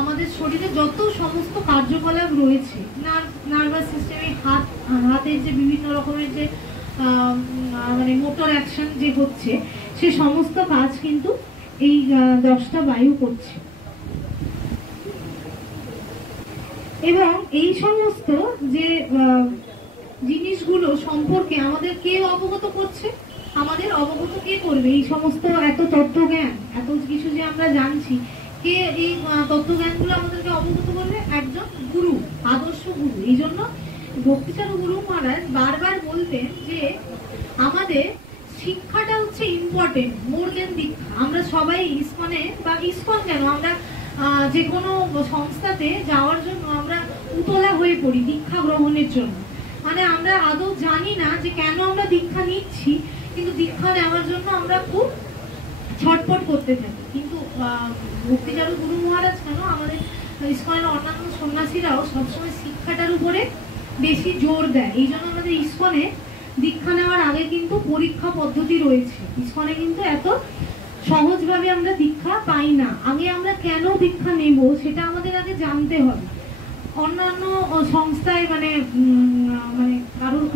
আমাদের শরীরে যত সমস্ত কার্যকলাপ রয়েছে, নার্ভাস সিস্টেমে হাতের যে বিভিন্ন রকমের যে মানে মোটর অ্যাকশন যে হচ্ছে, সে সমস্ত কাজ কিন্তু এই 10টা বায়ু করছে। এবং এই সমস্ত যে জিনিসগুলো সম্পর্কে আমাদের কে অবগত করছে, আমাদের অবগত কে করবে? এই সমস্ত এত তত্ত্বজ্ঞান, এত কিছু যে আমরা জানছি, কে এই তত্ত্বজ্ঞানগুলো আমাদেরকে অবগত করবে? একজন গুরু, আদর্শ গুরু। এই জন্য ভক্তিচারু গুরু মহারাজ বারবার বলতেন যে আমাদের শিক্ষাটা হচ্ছে ইম্পর্টেন্ট, মোর দেন দীক্ষা। আমরা সবাই ইসকনে বা ইসকন কেন, আমরা যে কোনো সংস্থাতে যাওয়ার জন্য আমরা উতলা হয়ে পড়ি দীক্ষা গ্রহণের জন্য, মানে আমরা আদৌ জানি না যে কেন আমরা দীক্ষা নিচ্ছি, কিন্তু দীক্ষা নেওয়ার জন্য আমরা খুব ছটফট করতে থাকি। কিন্তু ভক্তিচারু গুরু মহারাজ কেন, আমাদের ইসকনের অন্যান্য সন্ন্যাসীরাও সবসময় শিক্ষাটার উপরে বেশি জোর দেয়। এই জন্য আমাদের ইসকনে দীক্ষা নেওয়ার আগে কিন্তু পরীক্ষা পদ্ধতি রয়েছে। ইসকনে কিন্তু এত সহজভাবে আমরা দীক্ষা পাই না। আগে আমরা কেন দীক্ষা নেব সেটা আমাদের আগে জানতে হবে। অন্যান্য সংস্থায় মানে কারোর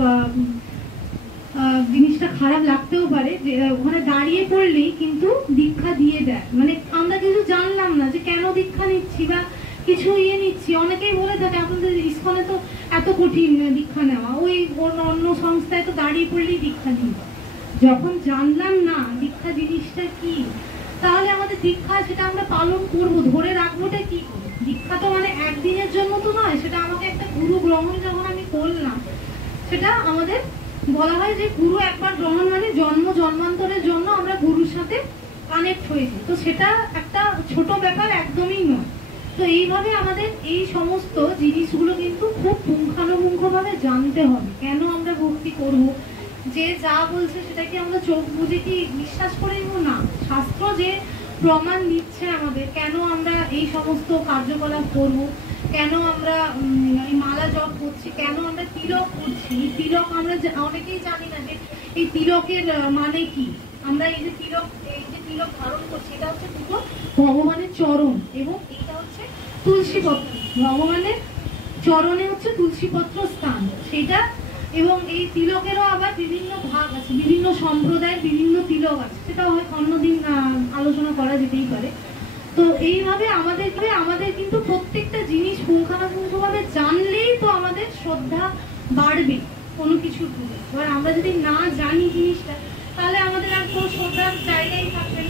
জিনিসটা খারাপ লাগতেও পারে যে ওখানে দাঁড়িয়ে পড়লেই কিন্তু দীক্ষা দিয়ে দেয়, মানে আমরা কিন্তু জানলাম না যে কেন দীক্ষা নিচ্ছি বা কিছু নিচ্ছি। অনেকেই বলে থাকে আপনাদের ইসকনে তো এত কঠিন দীক্ষা নেওয়া, ওই অন্য সংস্থায় তো দাঁড়িয়ে পড়লেই দীক্ষা নিই। যখন জানলাম না দীক্ষা জিনিসটা কি, তাহলে আমাদের দীক্ষা সেটা আমরা পালন করব, ধরে রাখবোটা কি করে? দীক্ষা তো মানে একদিনের জন্য তো নয়, সেটা আমাকে একটা গুরু গ্রহণ যখন আমি করলাম, সেটা আমাদের বলা হয় যে গুরু একবার গ্রহণ মানে জন্ম জন্মান্তরের জন্য আমরা গুরুর সাথে কানেক্ট হয়েছি। তো সেটা একটা ছোট ব্যাপার একদমই নয়। তো এইভাবে আমাদের এই সমস্ত জিনিসগুলো কিন্তু খুব পুঙ্খানুপুঙ্খভাবে জানতে হবে। কেন আমরা ভক্তি করব, যে যা বলছে সেটা কি আমরা চোখ বুঝে কি বিশ্বাস করে নেব? না, শাস্ত্র যে প্রমাণ দিচ্ছে আমাদের কেন আমরা এই সমস্ত কার্যকলাপ করব, কেন আমরা এই মালা জপ করছি, কেন আমরা তিলক করছি। তিলক আমরা অনেকেই জানি না যে এই তিলকের মানে কি। আমরা এই যে তিলক ধারণ করছি, এটা হচ্ছে দুটো ভগবানের চরণ এবং এটা হচ্ছে তুলসী পত্র। ভগবানের চরণে হচ্ছে তুলসী পত্র স্থান সেটা। এবং এই তিলকেরও আবার বিভিন্ন ভাগ আছে, বিভিন্ন সম্প্রদায়ের বিভিন্ন তিলক আছে, সেটাও হয় অন্যদিন আলোচনা করা যেতেই পারে। তো এইভাবে আমাদের কিন্তু প্রত্যেকটা জিনিস পুঙ্খানুপুঙ্খভাবে জানলেই তো আমাদের শ্রদ্ধা বাড়বে কোনো কিছুর প্রতি। এবার আমরা যদি না জানি জিনিসটা, তাহলে আমাদের আর কোনো শ্রদ্ধার জায়গাই থাকবে না।